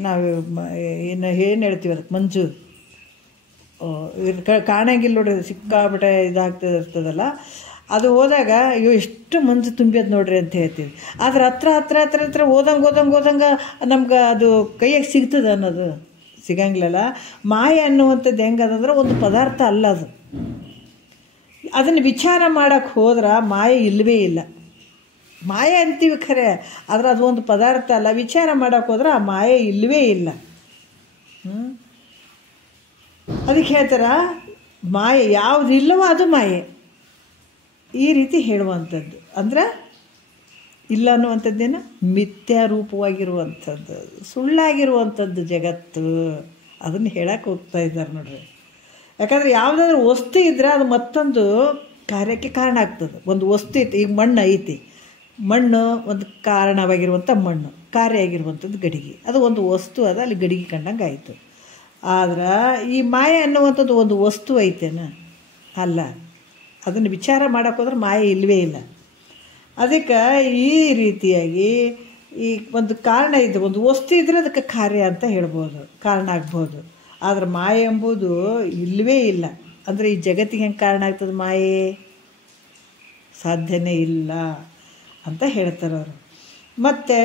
ನಾವು ಏನು ಹೇಳ್ತೀವಿ ಅದಕ್ಕೆ ಮಂಜು ಕಾಣಂಗಿಲ್ಲ ನೋಡ್ರಿ, ಸಿಕ್ಕಾಬಿಟ್ಟೆ ಇರ್ತದಲ್ಲ. ಅದು ಹೋದಾಗ ಅಯ್ಯೋ ಎಷ್ಟು ಮಂಜು ತುಂಬ್ಯದ ನೋಡ್ರಿ ಅಂತ ಹೇಳ್ತೀವಿ. ಆದ್ರೆ ಹತ್ರ ಹೋದಂಗೆ ನಮ್ಗೆ ಅದು ಕೈಯಾಗ ಸಿಗ್ತದೆ ಅನ್ನೋದು ಸಿಗಂಗಿಲ್ಲಲ್ಲ. ಮಾಯ ಅನ್ನುವಂಥದ್ದು ಹೆಂಗದಂದ್ರೆ ಒಂದು ಪದಾರ್ಥ ಅಲ್ಲ ಅದು. ಅದನ್ನು ವಿಚಾರ ಮಾಡೋಕ್ಕೆ ಹೋದ್ರೆ ಮಾಯ ಇಲ್ಲವೇ ಇಲ್ಲ. ಮಾಯ ಅಂತೀವಿ ಖರೆ, ಆದರೆ ಅದು ಒಂದು ಪದಾರ್ಥ ಅಲ್ಲ. ವಿಚಾರ ಮಾಡೋಕ್ಕೆ ಹೋದ್ರೆ ಆ ಮಾಯ ಇಲ್ಲವೇ ಇಲ್ಲ. ಅದಕ್ಕೆ ಹೇಳ್ತಾರ ಮಾಯೆ ಯಾವುದಿಲ್ಲವೋ ಅದು ಮಾಯೆ, ಈ ರೀತಿ ಹೇಳುವಂಥದ್ದು. ಅಂದ್ರೆ ಇಲ್ಲ ಅನ್ನುವಂಥದ್ದೇನು ಮಿಥ್ಯಾರೂಪವಾಗಿರುವಂಥದ್ದು, ಸುಳ್ಳಾಗಿರುವಂಥದ್ದು ಜಗತ್ತು, ಅದನ್ನು ಹೇಳಕ್ಕೆ ಹೋಗ್ತಾ ಇದ್ದಾರೆ ನೋಡ್ರಿ. ಯಾಕಂದರೆ ಯಾವುದಾದ್ರೂ ವಸ್ತು ಇದ್ದರೆ ಅದು ಮತ್ತೊಂದು ಕಾರ್ಯಕ್ಕೆ ಕಾರಣ ಆಗ್ತದೆ. ಒಂದು ವಸ್ತು ಐತಿ, ಈಗ ಮಣ್ಣು ಐತಿ, ಮಣ್ಣು ಒಂದು ಕಾರಣವಾಗಿರುವಂಥ ಮಣ್ಣು, ಕಾರ್ಯ ಆಗಿರುವಂಥದ್ದು ಗಡಿಗೆ, ಅದು ಒಂದು ವಸ್ತು ಅದ, ಅಲ್ಲಿ ಗಡಿಗೆ ಕಂಡಂಗೆ ಆಯಿತು. ಆದ್ರೆ ಈ ಮಾಯೆ ಅನ್ನುವಂಥದ್ದು ಒಂದು ವಸ್ತು ಐತೇನ ಅಲ್ಲ. ಅದನ್ನು ವಿಚಾರ ಮಾಡೋಕ್ಕೋದ್ರೆ ಮಾಯೆ ಇಲ್ಲವೇ ಇಲ್ಲ. ಅದಕ್ಕೆ ಈ ರೀತಿಯಾಗಿ ಈ ಒಂದು ಕಾರಣ ಇದ್ದು, ಒಂದು ವಸ್ತು ಇದ್ದರೆ ಅದಕ್ಕೆ ಕಾರ್ಯ ಅಂತ ಹೇಳ್ಬೋದು, ಕಾರಣ ಆಗ್ಬೋದು. ಆದರೆ ಮಾಯೆ ಎಂಬುದು ಇಲ್ಲವೇ ಇಲ್ಲ. ಅಂದರೆ ಈ ಜಗತ್ತಿಗೆ ಹೆಂಗೆ ಕಾರಣ ಆಗ್ತದೆ ಮಾಯೆ? ಸಾಧ್ಯನೇ ಇಲ್ಲ ಅಂತ ಹೇಳ್ತಾರೆ ಅವರು. ಮತ್ತು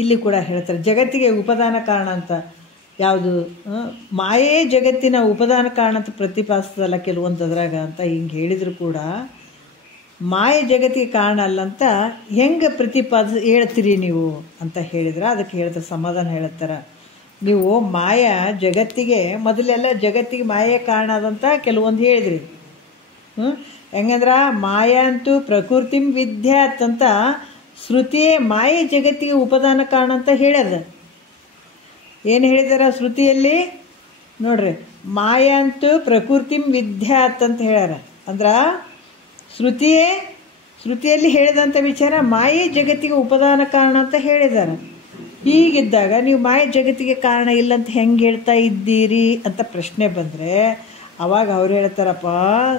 ಇಲ್ಲಿ ಕೂಡ ಹೇಳ್ತಾರೆ ಜಗತ್ತಿಗೆ ಉಪಾದಾನ ಕಾರಣ ಅಂತ. ಯಾವುದು ಮಾಯೇ ಜಗತ್ತಿನ ಉಪಾದಾನ ಕಾರಣ ಅಂತ ಪ್ರತಿಪಾದಿಸ್ತದಲ್ಲ ಕೆಲವೊಂದು ಅದ್ರಾಗ ಅಂತ ಹಿಂಗೆ ಹೇಳಿದ್ರು ಕೂಡ ಮಾಯೆ ಜಗತ್ತಿಗೆ ಕಾರಣ ಅಲ್ಲ ಅಂತ ಹೆಂಗೆ ಹೇಳ್ತೀರಿ ನೀವು ಅಂತ ಹೇಳಿದ್ರೆ ಅದಕ್ಕೆ ಹೇಳ್ತಾರೆ, ಸಮಾಧಾನ ಹೇಳ್ತಾರೆ. ನೀವು ಮಾಯಾ ಜಗತ್ತಿಗೆ ಮೊದಲೆಲ್ಲ ಜಗತ್ತಿಗೆ ಮಾಯೆ ಕಾರಣ ಅದಂತ ಕೆಲವೊಂದು ಹೇಳಿದ್ರಿ. ಹೆಂಗಂದ್ರೆ ಮಾಯಾ ಅಂತೂ ಪ್ರಕೃತಿಂ ವಿದ್ಯಾತ್ ಅಂತ ಶ್ರುತಿಯೇ ಮಾಯೆ ಜಗತ್ತಿಗೆ ಉಪಾದಾನ ಕಾರಣ ಅಂತ ಹೇಳ್ಯದ. ಏನು ಹೇಳಿದಾರ ಶ್ರುತಿಯಲ್ಲಿ ನೋಡ್ರಿ, ಮಾಯಾ ಅಂತೂ ಪ್ರಕೃತಿಂ ವಿದ್ಯಾತ್ ಅಂತ ಹೇಳ್ಯಾರ. ಅಂದ್ರೆ ಶ್ರುತಿಯಲ್ಲಿ ಹೇಳಿದಂಥ ವಿಚಾರ ಮಾಯೆ ಜಗತ್ತಿಗೆ ಉಪಾದಾನ ಕಾರಣ ಅಂತ ಹೇಳಿದ್ದಾರೆ. ಹೀಗಿದ್ದಾಗ ನೀವು ಮಾಯೆ ಜಗತ್ತಿಗೆ ಕಾರಣ ಇಲ್ಲ ಅಂತ ಹೆಂಗೆ ಹೇಳ್ತಾ ಇದ್ದೀರಿ ಅಂತ ಪ್ರಶ್ನೆ ಬಂದರೆ ಅವಾಗ ಅವ್ರು ಹೇಳ್ತಾರಪ್ಪ,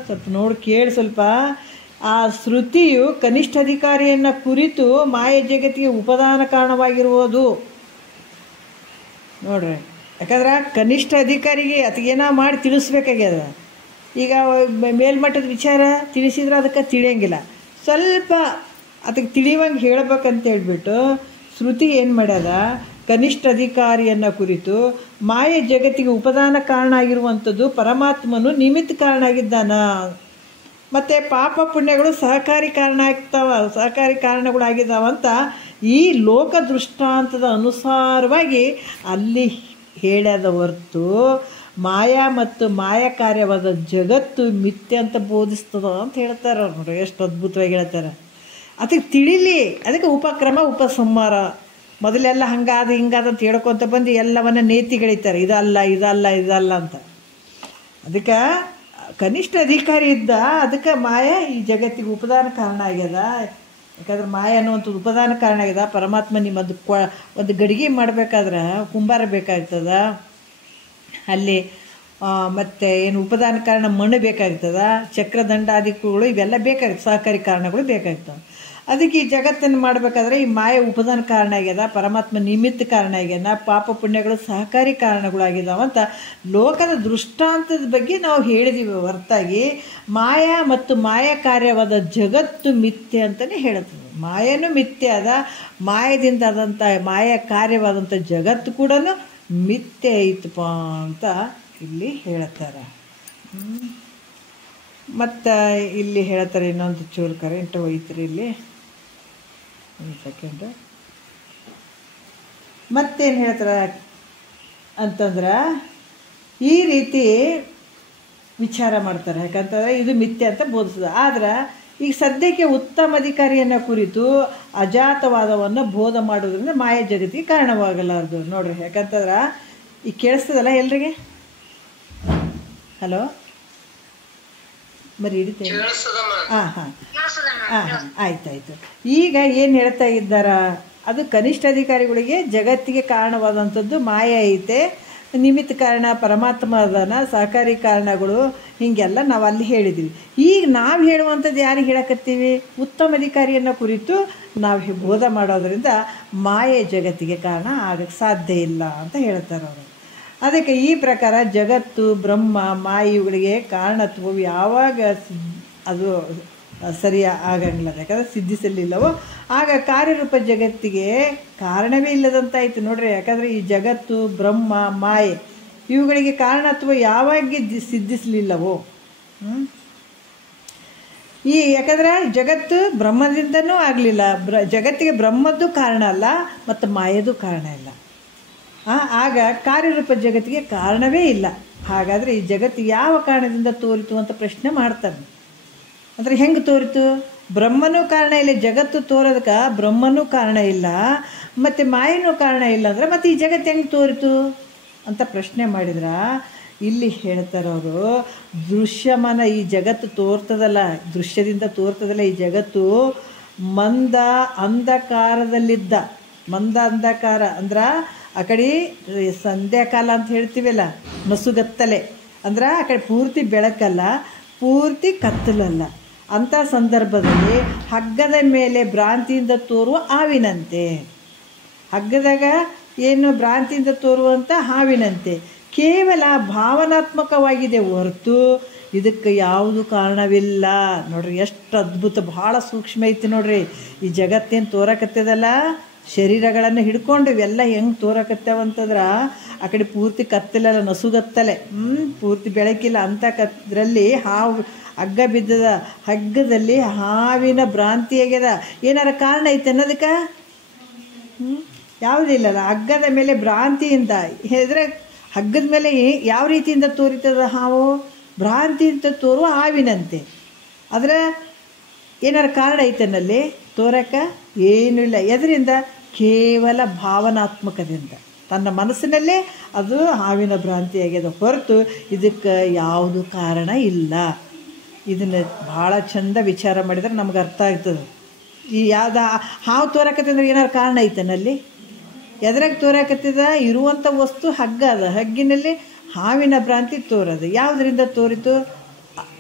ಸ್ವಲ್ಪ ನೋಡಿ ಕೇಳಿ ಸ್ವಲ್ಪ, ಆ ಶ್ರುತಿಯು ಕನಿಷ್ಠ ಅಧಿಕಾರಿಯನ್ನು ಕುರಿತು ಮಾಯೆ ಜಗತ್ತಿಗೆ ಉಪಾದಾನ ಕಾರಣವಾಗಿರುವುದು ನೋಡ್ರಿ. ಯಾಕಂದ್ರೆ ಕನಿಷ್ಠ ಅಧಿಕಾರಿಗೆ ಅದಕ್ಕೇನೋ ಮಾಡಿ ತಿಳಿಸ್ಬೇಕಾಗ್ಯದ. ಈಗ ಮೇಲ್ಮಟ್ಟದ ವಿಚಾರ ತಿಳಿಸಿದ್ರೆ ಅದಕ್ಕೆ ತಿಳಿಯಂಗಿಲ್ಲ, ಸ್ವಲ್ಪ ಅದಕ್ಕೆ ತಿಳಿಯುವಂಗೆ ಹೇಳ್ಬೇಕಂತ ಹೇಳ್ಬಿಟ್ಟು ಶ್ರುತಿ ಏನು ಮಾಡ್ಯದ, ಕನಿಷ್ಠ ಅಧಿಕಾರಿಯನ್ನು ಕುರಿತು ಮಾಯೆ ಜಗತ್ತಿಗೆ ಉಪಾದಾನ ಕಾರಣ ಆಗಿರುವಂಥದ್ದು ಪರಮಾತ್ಮನು ನಿಮಿತ್ತ ಕಾರಣ ಆಗಿದ್ದಾನ. ಮತ್ತು ಪಾಪ ಪುಣ್ಯಗಳು ಸಹಕಾರಿ ಕಾರಣಗಳಾಗಿದ್ದಾವಂತ ಈ ಲೋಕ ದೃಷ್ಟಾಂತದ ಅನುಸಾರವಾಗಿ ಅಲ್ಲಿ ಹೇಳ್ಯದ ಹೊರತು ಮಾಯಾ ಮತ್ತು ಮಾಯಾ ಕಾರ್ಯವಾದ ಜಗತ್ತು ಮಿಥ್ಯೆ ಅಂತ ಬೋಧಿಸ್ತದ ಅಂತ ಹೇಳ್ತಾರೆ ಅವ್ರು. ಎಷ್ಟು ಅದ್ಭುತವಾಗಿ ಹೇಳ್ತಾರೆ. ಅದಕ್ಕೆ ತಿಳಿಲಿ, ಅದಕ್ಕೆ ಉಪಕ್ರಮ ಉಪಸಂಹಾರ. ಮೊದಲೆಲ್ಲ ಹಂಗಾದ ಹಿಂಗಾದ ಅಂತ ಹೇಳ್ಕೊತ ಬಂದು ಎಲ್ಲವನ್ನ ನೇತಿಗಳಿತಾರೆ, ಇದಲ್ಲ ಅಂತ. ಅದಕ್ಕೆ ಕನಿಷ್ಠ ಅಧಿಕಾರಿ ಇದ್ದ, ಅದಕ್ಕೆ ಮಾಯಾ ಈ ಜಗತ್ತಿಗೆ ಉಪಾದಾನ ಕಾರಣ ಆಗ್ಯದ. ಯಾಕಂದ್ರೆ ಮಾಯಾ ಅನ್ನುವಂಥದ್ದು ಉಪಾದಾನ ಕಾರಣ ಆಗ್ಯದ. ಪರಮಾತ್ಮ ನಿಮ್ಮದು ಒಂದು ಗಡಿಗೆ ಮಾಡಬೇಕಾದ್ರೆ ಕುಂಬಾರ ಬೇಕಾಗ್ತದ, ಅಲ್ಲಿ ಮತ್ತು ಏನು ಉಪಾದಾನ ಕಾರಣ ಮಣ್ಣು ಬೇಕಾಗ್ತದ, ಚಕ್ರದಂಡಾದಿಗಳು ಇವೆಲ್ಲ ಬೇಕಾಗ್ತದೆ, ಸಹಕಾರಿ ಕಾರಣಗಳು ಬೇಕಾಗ್ತವೆ. ಅದಕ್ಕೆ ಈ ಜಗತ್ತನ್ನು ಮಾಡಬೇಕಾದ್ರೆ ಈ ಮಾಯ ಉಪಾದಾನ ಕಾರಣ ಆಗ್ಯದ, ಪರಮಾತ್ಮ ನಿಮಿತ್ತ ಕಾರಣ ಆಗ್ಯದ, ಪಾಪ ಪುಣ್ಯಗಳು ಸಹಕಾರಿ ಕಾರಣಗಳಾಗಿದ್ದಾವಂತ ಲೋಕದ ದೃಷ್ಟಾಂತದ ಬಗ್ಗೆ ನಾವು ಹೇಳಿದೀವಿ ಹೊರತಾಗಿ ಮಾಯಾ ಮತ್ತು ಮಾಯಾ ಕಾರ್ಯವಾದ ಜಗತ್ತು ಮಿಥ್ಯೆ ಅಂತಲೇ ಹೇಳ್ತದೆ. ಮಾಯನೂ ಮಿಥ್ಯೆ ಅದ, ಮಾಯದಿಂದ ಆದಂಥ ಮಾಯಾ ಕಾರ್ಯವಾದಂಥ ಜಗತ್ತು ಕೂಡ ಮಿಥ್ಯೆ ಐತಪ್ಪ ಅಂತ ಇಲ್ಲಿ ಹೇಳ್ತಾರೆ. ಮತ್ತು ಇಲ್ಲಿ ಹೇಳ್ತಾರೆ, ಇನ್ನೊಂದು ಚೂರು ಕರೆಂಟ್ ಹೋಯ್ತ್ರಿ ಇಲ್ಲಿ, ಒಂದು ಸೆಕೆಂಡು. ಮತ್ತೇನು ಹೇಳ್ತಾರೆ ಅಂತಂದ್ರೆ ಈ ರೀತಿ ವಿಚಾರ ಮಾಡ್ತಾರೆ. ಯಾಕಂತಂದರೆ ಇದು ಮಿಥ್ಯೆ ಅಂತ ಬೋಧಿಸ್ತದೆ. ಆದ್ರೆ ಈಗ ಸದ್ಯಕ್ಕೆ ಉತ್ತಮ ಅಧಿಕಾರಿಯನ್ನು ಕುರಿತು ಅಜಾತವಾದವನ್ನು ಬೋಧ ಮಾಡೋದ್ರಿಂದ ಮಾಯ ಜಗತ್ತಿಗೆ ಕಾರಣವಾಗಲಾರದು ನೋಡ್ರಿ. ಯಾಕಂತಂದ್ರೆ ಈಗ ಕೇಳಿಸ್ತದಲ್ಲ ಎಲ್ರಿಗೆ? ಹಲೋ, ಬರೀ ಹಿಡಿತೇನೆ. ಹಾಂ ಹಾಂ ಹಾಂ ಹಾಂ, ಆಯ್ತಾಯ್ತು. ಈಗ ಏನು ಹೇಳ್ತಾ ಇದ್ದಾರ, ಅದು ಕನಿಷ್ಠ ಅಧಿಕಾರಿಗಳಿಗೆ ಜಗತ್ತಿಗೆ ಕಾರಣವಾದಂಥದ್ದು ಮಾಯ ಐತೆ, ನಿಮಿತ್ತ ಕಾರಣ ಪರಮಾತ್ಮ ಅದನ, ಸಹಕಾರಿ ಕಾರಣಗಳು, ಹೀಗೆಲ್ಲ ನಾವು ಅಲ್ಲಿ ಹೇಳಿದ್ವಿ. ಈಗ ನಾವು ಹೇಳುವಂಥದ್ದು ಯಾರಿಗೆ ಹೇಳಕತ್ತೀವಿ? ಉತ್ತಮ ಅಧಿಕಾರಿಯನ್ನು ಕುರಿತು ನಾವು ಬೋಧ ಮಾಡೋದರಿಂದ ಮಾಯೆ ಜಗತ್ತಿಗೆ ಕಾರಣ ಆಗಕ್ಕೆ ಸಾಧ್ಯ ಇಲ್ಲ ಅಂತ ಹೇಳ್ತಾರೆ ಅವರು. ಅದಕ್ಕೆ ಈ ಪ್ರಕಾರ ಜಗತ್ತು, ಬ್ರಹ್ಮ, ಮಾಯೆ ಇವುಗಳಿಗೆ ಕಾರಣತ್ವವು ಯಾವಾಗ ಅದು ಸರಿ ಆಗಂಗಿಲ್ಲ, ಯಾಕಂದರೆ ಸಿದ್ಧಿಸಲಿಲ್ಲವೋ ಆಗ ಕಾರ್ಯರೂಪ ಜಗತ್ತಿಗೆ ಕಾರಣವೇ ಇಲ್ಲದಂತಾಯಿತು ನೋಡ್ರಿ. ಯಾಕಂದರೆ ಈ ಜಗತ್ತು, ಬ್ರಹ್ಮ, ಮಾಯೆ ಇವುಗಳಿಗೆ ಕಾರಣತ್ವ ಯಾವಾಗ ಸಿದ್ಧಿಸಲಿಲ್ಲವೋ, ಈ ಯಾಕಂದರೆ ಜಗತ್ತು ಬ್ರಹ್ಮದಿಂದನೂ ಆಗಲಿಲ್ಲ, ಜಗತ್ತಿಗೆ ಬ್ರಹ್ಮದ್ದು ಕಾರಣ ಅಲ್ಲ ಮತ್ತು ಮಾಯದು ಕಾರಣ ಇಲ್ಲ. ಆಗ ಕಾರ್ಯರೂಪ ಜಗತ್ತಿಗೆ ಕಾರಣವೇ ಇಲ್ಲ. ಹಾಗಾದರೆ ಈ ಜಗತ್ತು ಯಾವ ಕಾರಣದಿಂದ ತೋರಿತು ಅಂತ ಪ್ರಶ್ನೆ ಮಾಡ್ತಾನೆ. ಅಂದರೆ ಹೆಂಗೆ ತೋರಿತು? ಬ್ರಹ್ಮನೂ ಕಾರಣ ಇಲ್ಲ, ಜಗತ್ತು ತೋರೋದಕ್ಕೆ ಬ್ರಹ್ಮನೂ ಕಾರಣ ಇಲ್ಲ, ಮತ್ತು ಮಾಯನೂ ಕಾರಣ ಇಲ್ಲ ಅಂದರೆ ಮತ್ತೆ ಈ ಜಗತ್ತು ಹೆಂಗೆ ತೋರಿತು ಅಂತ ಪ್ರಶ್ನೆ ಮಾಡಿದ್ರೆ ಇಲ್ಲಿ ಹೇಳ್ತಾರವರು, ದೃಶ್ಯಮಾನ ಈ ಜಗತ್ತು ತೋರ್ತದಲ್ಲ, ದೃಶ್ಯದಿಂದ ತೋರ್ತದಲ್ಲ ಈ ಜಗತ್ತು, ಮಂದ ಅಂಧಕಾರದಲ್ಲಿದ್ದ, ಮಂದ ಅಂಧಕಾರ ಅಂದ್ರೆ ಆ ಕಡೆ ಸಂಧ್ಯಾಕಾಲ ಅಂತ ಹೇಳ್ತೀವಲ್ಲ, ಮಸುಗತ್ತಲೆ ಅಂದ್ರೆ ಆ ಕಡೆ ಪೂರ್ತಿ ಬೆಳಕಲ್ಲ, ಪೂರ್ತಿ ಕತ್ತಲಲ್ಲ. ಅಂಥ ಸಂದರ್ಭದಲ್ಲಿ ಹಗ್ಗದ ಮೇಲೆ ಭ್ರಾಂತಿಯಿಂದ ತೋರುವ ಹಾವಿನಂತೆ, ಹಗ್ಗದಾಗ ಏನು ಭ್ರಾಂತಿಯಿಂದ ತೋರುವಂಥ ಹಾವಿನಂತೆ ಕೇವಲ ಭಾವನಾತ್ಮಕವಾಗಿದೆ ಹೊರತು ಇದಕ್ಕೆ ಯಾವುದು ಕಾರಣವಿಲ್ಲ. ನೋಡ್ರಿ ಎಷ್ಟು ಅದ್ಭುತ, ಭಾಳ ಸೂಕ್ಷ್ಮ ಐತಿ ನೋಡ್ರಿ. ಈ ಜಗತ್ತೇನು ತೋರಕತ್ತದಲ್ಲ, ಶರೀರಗಳನ್ನು ಹಿಡ್ಕೊಂಡು ಇವೆಲ್ಲ ಹೆಂಗೆ ತೋರಕತ್ತವಂತಂದ್ರೆ ಆ ಕಡೆ ಪೂರ್ತಿ ಕತ್ತಲಲ್ಲ, ನಸುಗತ್ತಲೆ, ಪೂರ್ತಿ ಬೆಳಕಿಲ್ಲ. ಅಂಥ ಕತ್ತರಲ್ಲಿ ಹಾವು ಹಗ್ಗ ಬಿದ್ದದ, ಹಗ್ಗದಲ್ಲಿ ಹಾವಿನ ಭ್ರಾಂತಿ ಆಗ್ಯದ. ಏನಾರ ಕಾರಣ ಐತೆ ಅನ್ನೋದಕ್ಕೆ? ಯಾವುದಿಲ್ಲಲ್ಲ. ಹಗ್ಗದ ಮೇಲೆ ಭ್ರಾಂತಿಯಿಂದ ಹೆದ್ರೆ, ಹಗ್ಗದ ಮೇಲೆ ಯಾವ ರೀತಿಯಿಂದ ತೋರಿತದ ಹಾವು? ಭ್ರಾಂತಿಯಿಂದ ತೋರುವ ಹಾವಿನಂತೆ. ಅದರ ಏನಾರ ಕಾರಣ ಐತನಲ್ಲಿ ತೋರಕ್ಕೆ? ಏನೂ ಇಲ್ಲ. ಎದರಿಂದ? ಕೇವಲ ಭಾವನಾತ್ಮಕದಿಂದ, ತನ್ನ ಮನಸ್ಸಿನಲ್ಲೇ ಅದು ಹಾವಿನ ಭ್ರಾಂತಿ ಆಗ್ಯದ ಹೊರತು ಇದಕ್ಕೆ ಯಾವುದು ಕಾರಣ ಇಲ್ಲ. ಇದನ್ನು ಭಾಳ ಚಂದ ವಿಚಾರ ಮಾಡಿದ್ರೆ ನಮ್ಗೆ ಅರ್ಥ ಆಗ್ತದೆ. ಈ ಯಾವ್ದು ಹಾವು ತೋರಕತ್ತಂದ್ರೆ ಏನಾರು ಕಾರಣ ಐತನಲ್ಲಿ? ಎದ್ರಾಗ ತೋರಕತ್ತಿದ? ಇರುವಂಥ ವಸ್ತು ಹಗ್ಗ ಅದ, ಹಗ್ಗಿನಲ್ಲಿ ಹಾವಿನ ಭ್ರಾಂತಿ ತೋರದು. ಯಾವುದರಿಂದ ತೋರಿತು?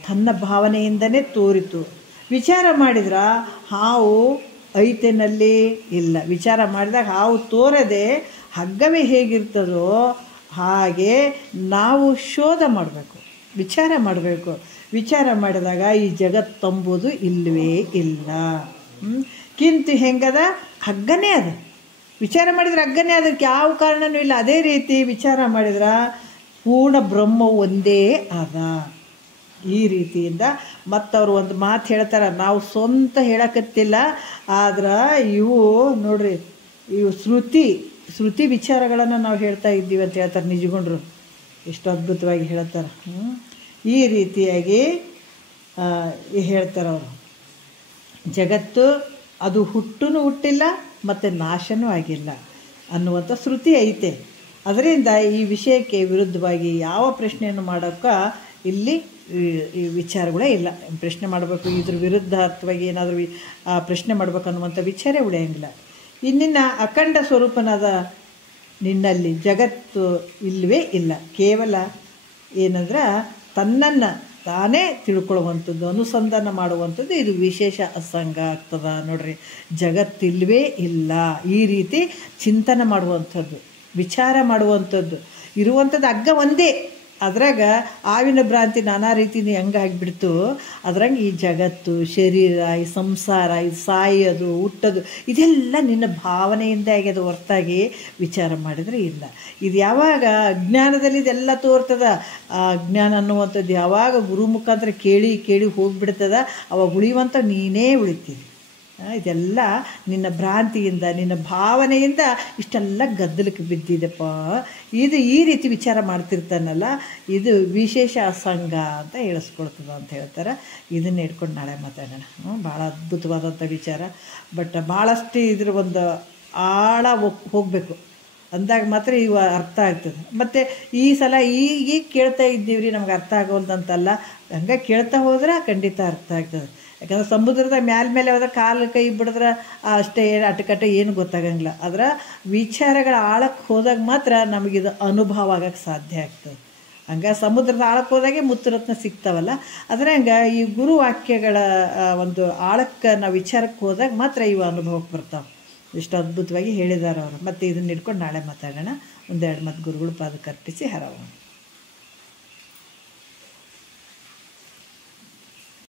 ತನ್ನ ಭಾವನೆಯಿಂದನೇ ತೋರಿತು. ವಿಚಾರ ಮಾಡಿದ್ರೆ ಹಾವು ಐತೆನಲ್ಲಿ ಇಲ್ಲ. ವಿಚಾರ ಮಾಡಿದಾಗ ಹಾವು ತೋರದೆ ಹಗ್ಗವೇ ಹೇಗಿರ್ತದೋ ಹಾಗೆ ನಾವು ಶೋಧ ಮಾಡಬೇಕು, ವಿಚಾರ ಮಾಡಬೇಕು. ವಿಚಾರ ಮಾಡಿದಾಗ ಈ ಜಗತ್ತಂಬುದು ಇಲ್ಲವೇ ಇಲ್ಲ. ಕಿಂತು ಹೆಂಗದ? ಹಗ್ಗನೇ ಅದ. ವಿಚಾರ ಮಾಡಿದ್ರೆ ಹಗ್ಗನೇ, ಅದಕ್ಕೆ ಯಾವ ಕಾರಣವೂ ಇಲ್ಲ. ಅದೇ ರೀತಿ ವಿಚಾರ ಮಾಡಿದ್ರೆ ಪೂರ್ಣ ಬ್ರಹ್ಮ ಒಂದೇ ಅದ. ಈ ರೀತಿಯಿಂದ ಮತ್ತವರು ಒಂದು ಮಾತು ಹೇಳ್ತಾರೆ, ನಾವು ಸ್ವಂತ ಹೇಳಕತ್ತಿಲ್ಲ, ಆದ್ರೆ ಇವು ನೋಡ್ರಿ, ಇವು ಶ್ರುತಿ ವಿಚಾರಗಳನ್ನು ನಾವು ಹೇಳ್ತಾ ಇದ್ದೀವಿ ಅಂತ ಹೇಳ್ತಾರೆ ನಿಜಗೊಂಡ್ರು. ಎಷ್ಟು ಅದ್ಭುತವಾಗಿ ಹೇಳ್ತಾರೆ. ಈ ರೀತಿಯಾಗಿ ಹೇಳ್ತಾರೆ ಅವರು. ಜಗತ್ತು ಅದು ಹುಟ್ಟಿಲ್ಲ ಮತ್ತು ನಾಶನೂ ಆಗಿಲ್ಲ ಅನ್ನುವಂಥ ಶ್ರುತಿ ಐತೆ. ಅದರಿಂದ ಈ ವಿಷಯಕ್ಕೆ ವಿರುದ್ಧವಾಗಿ ಯಾವ ಪ್ರಶ್ನೆಯನ್ನು ಮಾಡೋಕ್ಕೆ ಇಲ್ಲಿ ಈ ವಿಚಾರಗಳೇ ಇಲ್ಲ. ಪ್ರಶ್ನೆ ಮಾಡಬೇಕು, ಇದ್ರ ವಿರುದ್ಧಾರ್ಥವಾಗಿ ಏನಾದರೂ ಪ್ರಶ್ನೆ ಮಾಡಬೇಕು ಅನ್ನುವಂಥ ವಿಚಾರ ಉಳಿಯಂಗಿಲ್ಲ. ಇನ್ನಿನ್ನ ಅಖಂಡ ಸ್ವರೂಪನಾದ ನಿನ್ನಲ್ಲಿ ಜಗತ್ತು ಇಲ್ಲವೇ ಇಲ್ಲ. ಕೇವಲ ಏನಂದ್ರೆ ತನ್ನನ್ನು ತಾನೇ ತಿಳ್ಕೊಳ್ಳುವಂಥದ್ದು, ಅನುಸಂಧಾನ ಮಾಡುವಂಥದ್ದು, ಇದು ವಿಶೇಷ ಅಸಂಗ ಆಗ್ತದ ನೋಡ್ರಿ. ಜಗತ್ತಿಲ್ವೇ ಇಲ್ಲ. ಈ ರೀತಿ ಚಿಂತನೆ ಮಾಡುವಂಥದ್ದು, ವಿಚಾರ ಮಾಡುವಂಥದ್ದು, ಇರುವಂಥದ್ದು ಹಗ್ಗ ಒಂದೇ. ಅದ್ರಾಗ ಆವಿನ ಭ್ರಾಂತಿ ನಾನಾ ರೀತಿಯಿಂದ ಹೆಂಗೆ ಆಗಿಬಿಡ್ತು, ಅದ್ರಂಗೆ ಈ ಜಗತ್ತು, ಶರೀರ, ಈ ಸಂಸಾರ, ಇದು ಸಾಯೋದು, ಹುಟ್ಟೋದು, ಇದೆಲ್ಲ ನಿನ್ನ ಭಾವನೆಯಿಂದ ಆಗ್ಯದ ಹೊರತಾಗಿ ವಿಚಾರ ಮಾಡಿದರೆ ಇಲ್ಲ. ಇದು ಯಾವಾಗ ಅಜ್ಞಾನದಲ್ಲಿ ಇದೆಲ್ಲ ತೋರ್ತದ, ಆ ಅಜ್ಞಾನ ಅನ್ನುವಂಥದ್ದು ಯಾವಾಗ ಗುರು ಮುಖಾಂತರ ಕೇಳಿ ಕೇಳಿ ಹೋಗಿಬಿಡ್ತದ, ಅವಾಗ ಉಳಿಯುವಂಥ ನೀನೇ ಉಳಿತೀವಿ. ಇದೆಲ್ಲ ನಿನ್ನ ಭ್ರಾಂತಿಯಿಂದ, ನಿನ್ನ ಭಾವನೆಯಿಂದ ಇಷ್ಟೆಲ್ಲ ಗದ್ದಲಕ್ಕೆ ಬಿದ್ದಿದೆಪ್ಪ. ಇದು ಈ ರೀತಿ ವಿಚಾರ ಮಾಡ್ತಿರ್ತಾನಲ್ಲ, ಇದು ವಿಶೇಷ ಅಸಂಗ ಅಂತ ಹೇಳಿಸ್ಕೊಳ್ತದ ಅಂತ ಹೇಳ್ತಾರೆ. ಇದನ್ನ ಇಟ್ಕೊಂಡು ನಾಳೆ ಮಾತಾಡೋಣ. ಭಾಳ ಅದ್ಭುತವಾದಂಥ ವಿಚಾರ. ಬಟ್ ಭಾಳಷ್ಟು ಇದ್ರ ಒಂದು ಆಳ ಹೋಗಬೇಕು. ಅಂದಾಗ ಮಾತ್ರ ಇವು ಅರ್ಥ ಆಗ್ತದೆ. ಮತ್ತು ಈ ಸಲ ಈಗ ಕೇಳ್ತಾ ಇದ್ದೀವಿ ರೀ, ನಮ್ಗೆ ಅರ್ಥ ಆಗೋಲ್ದಂತಲ್ಲ, ಹಂಗೆ ಕೇಳ್ತಾ ಹೋದ್ರೆ ಖಂಡಿತ ಅರ್ಥ ಆಗ್ತದೆ. ಯಾಕಂದ್ರೆ ಸಮುದ್ರದ ಮೇಲೆ ಹೋದ್ರೆ ಕಾಲು ಕೈ ಬಿಡಿದ್ರೆ ಅಷ್ಟೇ ಅಟಕಟೆ ಏನು ಗೊತ್ತಾಗಂಗಿಲ್ಲ. ಅದರ ವಿಚಾರಗಳ ಆಳಕ್ಕೆ ಹೋದಾಗ ಮಾತ್ರ ನಮಗಿದು ಅನುಭವ ಆಗಕ್ಕೆ ಸಾಧ್ಯ ಆಗ್ತದೆ. ಹಂಗೆ ಸಮುದ್ರದ ಆಳಕ್ಕೆ ಹೋದಾಗೆ ಮುತ್ತುರತ್ನ ಸಿಗ್ತಾವಲ್ಲ, ಆದರೆ ಹಂಗೆ ಈ ಗುರುವಾಕ್ಯಗಳ ಒಂದು ಆಳಕ್ಕೆ ನಾವು ವಿಚಾರಕ್ಕೆ ಹೋದಾಗ ಮಾತ್ರ ಇವು ಅನುಭವಕ್ಕೆ ಬರ್ತಾವೆ. ಇಷ್ಟು ಅದ್ಭುತವಾಗಿ ಹೇಳಿದ್ದಾರೆ ಅವರು. ಮತ್ತು ಇದನ್ನ ಹಿಡ್ಕೊಂಡು ನಾಳೆ ಮಾತಾಡೋಣ. ಒಂದೆರಡು ಮತ್ತು ಗುರುಗಳು ಪಾದಕ್ಕೆ ಅರ್ಪಿಸಿ ಹರவோம்.